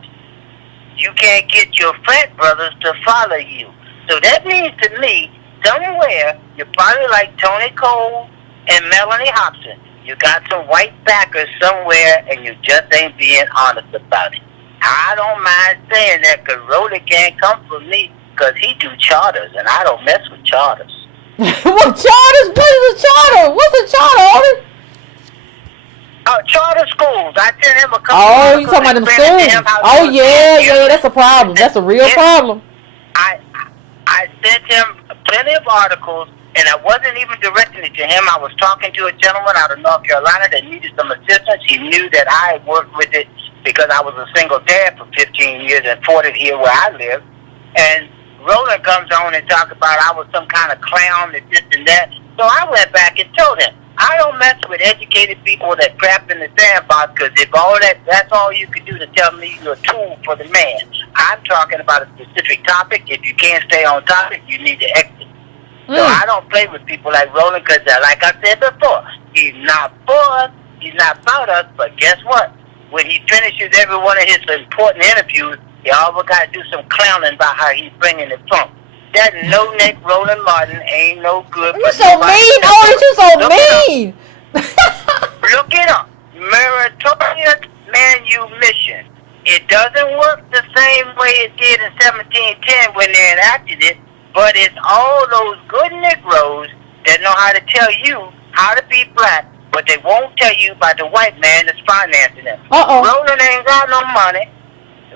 you can't get your frat brothers to follow you? So that means to me, somewhere, you're probably like Tony Cole and Melanie Hobson. You got some white backers somewhere, and you just ain't being honest about it. I don't mind saying that because Roland can't come from me because he do charters, and I don't mess with charters. What charters? What is a charter? What's a charter, Otis? Charter schools. I sent him a couple. Oh, you talking about them schools? Oh, yeah, that's a problem. That's a real problem. I sent him plenty of articles, and I wasn't even directing it to him. I was talking to a gentleman out of North Carolina that needed some assistance. He knew that I had worked with it because I was a single dad for 15 years and fought it here where I live. And Roland comes on and talks about I was some kind of clown and this and that. So I went back and told him, I don't mess with educated people that crap in the sandbox because if that's all you can do to tell me you're a tool for the man. I'm talking about a specific topic. If you can't stay on topic, you need to exit. So I don't play with people like Roland because, like I said before, he's not for us, he's not about us, but guess what? When he finishes every one of his important interviews, he always got to do some clowning about how he's bringing the funk. That no-neck Roland Martin ain't no good. You so mean, Otis. You so mean. Look it up. Meritorious Manumission. It doesn't work the same way it did in 1710 when they enacted it, but it's all those good Negroes that know how to tell you how to be black, but they won't tell you about the white man that's financing them. Roland ain't got no money.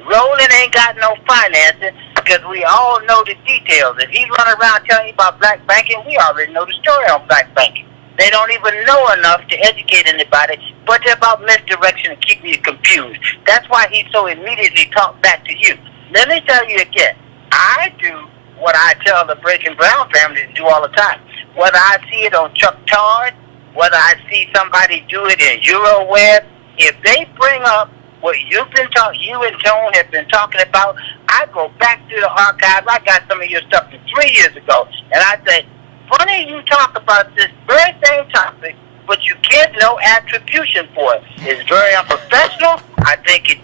Roland ain't got no financing because we all know the details. If he's running around telling you about black banking, we already know the story on black banking. They don't even know enough to educate anybody, but they're about misdirection and keeping you confused. That's why he so immediately talked back to you. Let me tell you again, I do what I tell the Breaking Brown family to do all the time. Whether I see it on Chuck Todd, whether I see somebody do it in Euroweb, if they bring up what you've been talking, you and Tone have been talking about, I go back to the archives. I got some of your stuff from 3 years ago, and I say, funny you talk about this very same topic, but you get no attribution for it. It's very unprofessional. I think it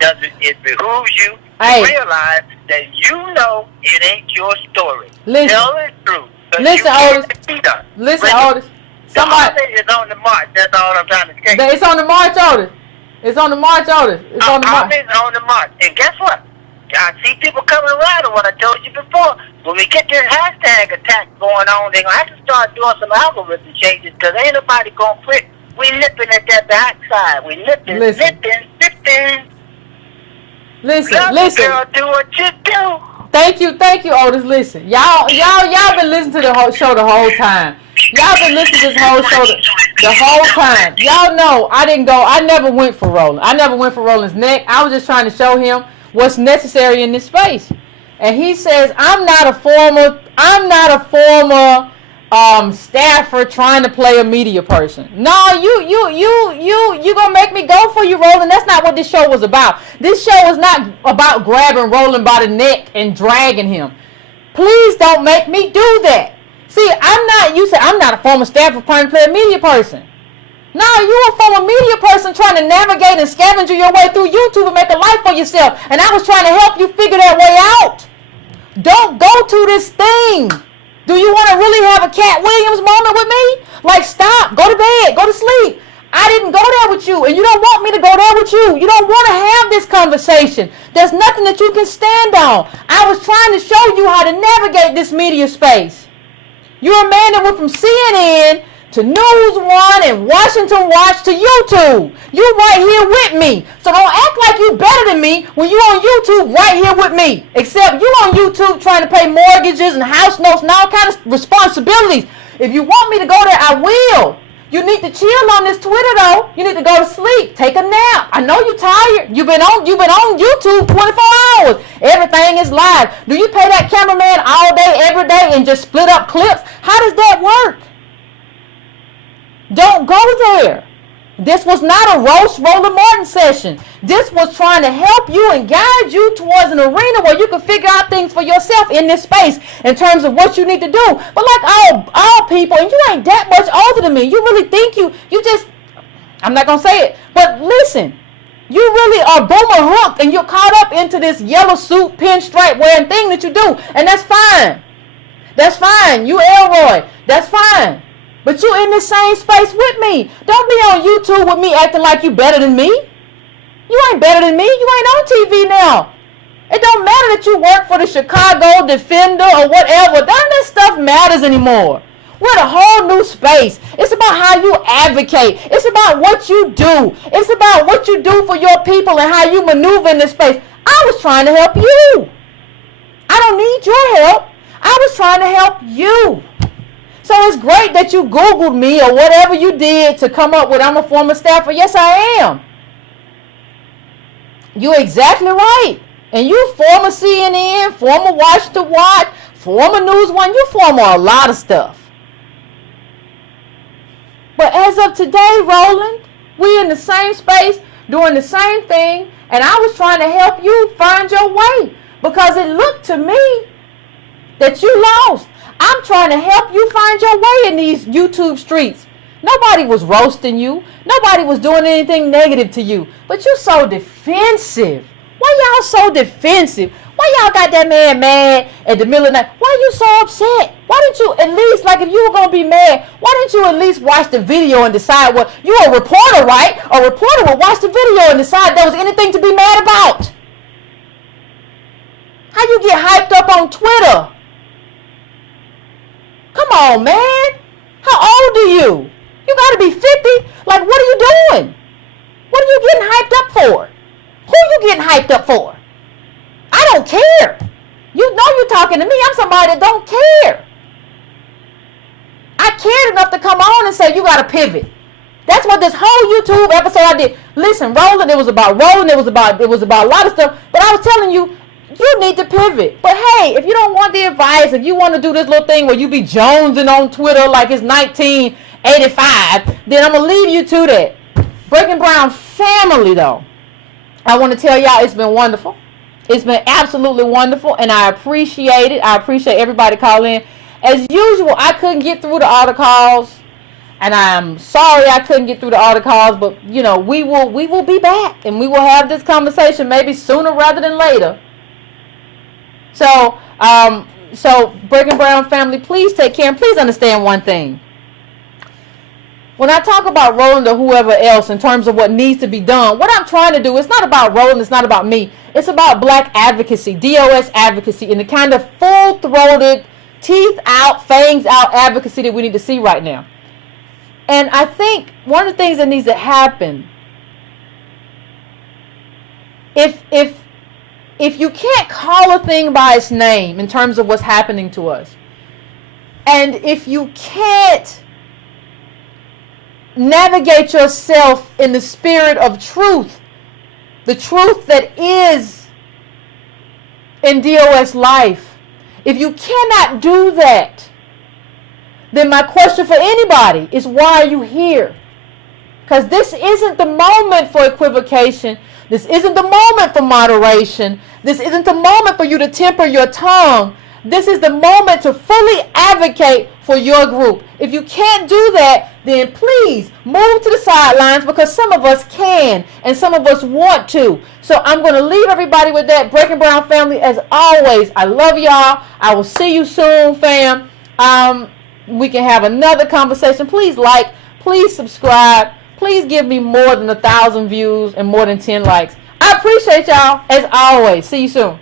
behooves you to realize that you know it ain't your story. Tell the truth. Listen, Otis. Somebody is on the march. That's all I'm trying to say. It's on the march, Otis. It's on the march, Otis. It's on the march. It's on the march. And guess what? I see people coming around on what I told you before. When we get this hashtag attack going on, they're going to have to start doing some algorithm changes because ain't nobody going to quit. We nipping at that backside. We nipping. Listen, girl, do what you do. Thank you, Otis. Listen, y'all been listening to the whole show the whole time. Y'all been listening to this whole show the whole time. Y'all know I never went for Roland. I never went for Roland's neck. I was just trying to show him what's necessary in this space. And he says, I'm not a former staffer trying to play a media person. No, you gonna make me go for you, Roland. That's not what this show was about. This show is not about grabbing Roland by the neck and dragging him. Please don't make me do that. See, you said I'm not a former staffer trying to play a media person. No, you a former media person trying to navigate and scavenge your way through YouTube and make a life for yourself. And I was trying to help you figure that way out. Don't go to this thing. Do you want to really have a Cat Williams moment with me? Like, stop. Go to bed. Go to sleep. I didn't go there with you, and you don't want me to go there with you. You don't want to have this conversation. There's nothing that you can stand on. I was trying to show you how to navigate this media space. You're a man that went from CNN to News One and Washington Watch to YouTube. You right here with me. So don't act like you better than me when you on YouTube right here with me. Except you on YouTube trying to pay mortgages and house notes and all kinds of responsibilities. If you want me to go there, I will. You need to chill on this Twitter though. You need to go to sleep. Take a nap. I know you're tired. You've been on YouTube 24 hours. Everything is live. Do you pay that cameraman all day, every day, and just split up clips? How does that work? Don't go there. This was not a roast Roland Martin session. This was trying to help you and guide you towards an arena where you can figure out things for yourself in this space in terms of what you need to do. But like all people, and you ain't that much older than me, you really think you just, I'm not going to say it, but listen, you really are boomer hooked and you're caught up into this yellow suit, pinstripe wearing thing that you do. And that's fine. That's fine. You Elroy. That's fine. But you in the same space with me. Don't be on YouTube with me acting like you better than me. You ain't better than me. You ain't on TV now. It don't matter that you work for the Chicago Defender or whatever. None of that stuff matters anymore. We're in a whole new space. It's about how you advocate. It's about what you do. It's about what you do for your people and how you maneuver in this space. I was trying to help you. I don't need your help. I was trying to help you. So it's great that you Googled me or whatever you did to come up with I'm a former staffer. Yes, I am. You're exactly right. And you former CNN, former Washington Watch, former News One. You former a lot of stuff. But as of today, Roland, we're in the same space doing the same thing. And I was trying to help you find your way because it looked to me that you lost. I'm trying to help you find your way in these YouTube streets. Nobody was roasting you. Nobody was doing anything negative to you. But you're so defensive. Why y'all so defensive? Why y'all got that man mad at the middle of the night? Why you so upset? Why didn't you at least, like if you were going to be mad, why didn't you at least watch the video and decide what, you're a reporter, right? A reporter would watch the video and decide there was anything to be mad about. How you get hyped up on Twitter? Come on, man. How old are you? You got to be 50. Like, what are you doing? What are you getting hyped up for? Who are you getting hyped up for? I don't care. You know you're talking to me. I'm somebody that don't care. I cared enough to come on and say, you got to pivot. That's what this whole YouTube episode I did. Listen, Roland, it was about Roland. It was about a lot of stuff. But I was telling you, you need to pivot. But hey, if you don't want the advice, if you want to do this little thing where you be jonesing on Twitter like it's 1985, then I'm going to leave you to that. Breaking Brown family, though, I want to tell y'all it's been wonderful. It's been absolutely wonderful, and I appreciate it. I appreciate everybody calling in. As usual, I couldn't get through to all the calls, and I'm sorry I couldn't get through to all the calls, but, you know, we will be back, and we will have this conversation maybe sooner rather than later. So Breaking Brown family, please take care, and please understand one thing. When I talk about Roland or whoever else in terms of what needs to be done, what I'm trying to do, it's not about Roland, it's not about me. It's about black advocacy, DOS advocacy, and the kind of full-throated, teeth out, fangs out advocacy that we need to see right now. And I think one of the things that needs to happen, if you can't call a thing by its name in terms of what's happening to us, and if you can't navigate yourself in the spirit of truth, the truth that is in DOS life, if you cannot do that, then my question for anybody is, why are you here? Because this isn't the moment for equivocation. This isn't the moment for moderation. This isn't the moment for you to temper your tongue. This is the moment to fully advocate for your group. If you can't do that, then please move to the sidelines, because some of us can and some of us want to. So I'm going to leave everybody with that. Breaking Brown family, as always, I love y'all. I will see you soon, fam. We can have another conversation. Please like, please subscribe. Please give me more than 1,000 views and more than 10 likes. I appreciate y'all, as always. See you soon.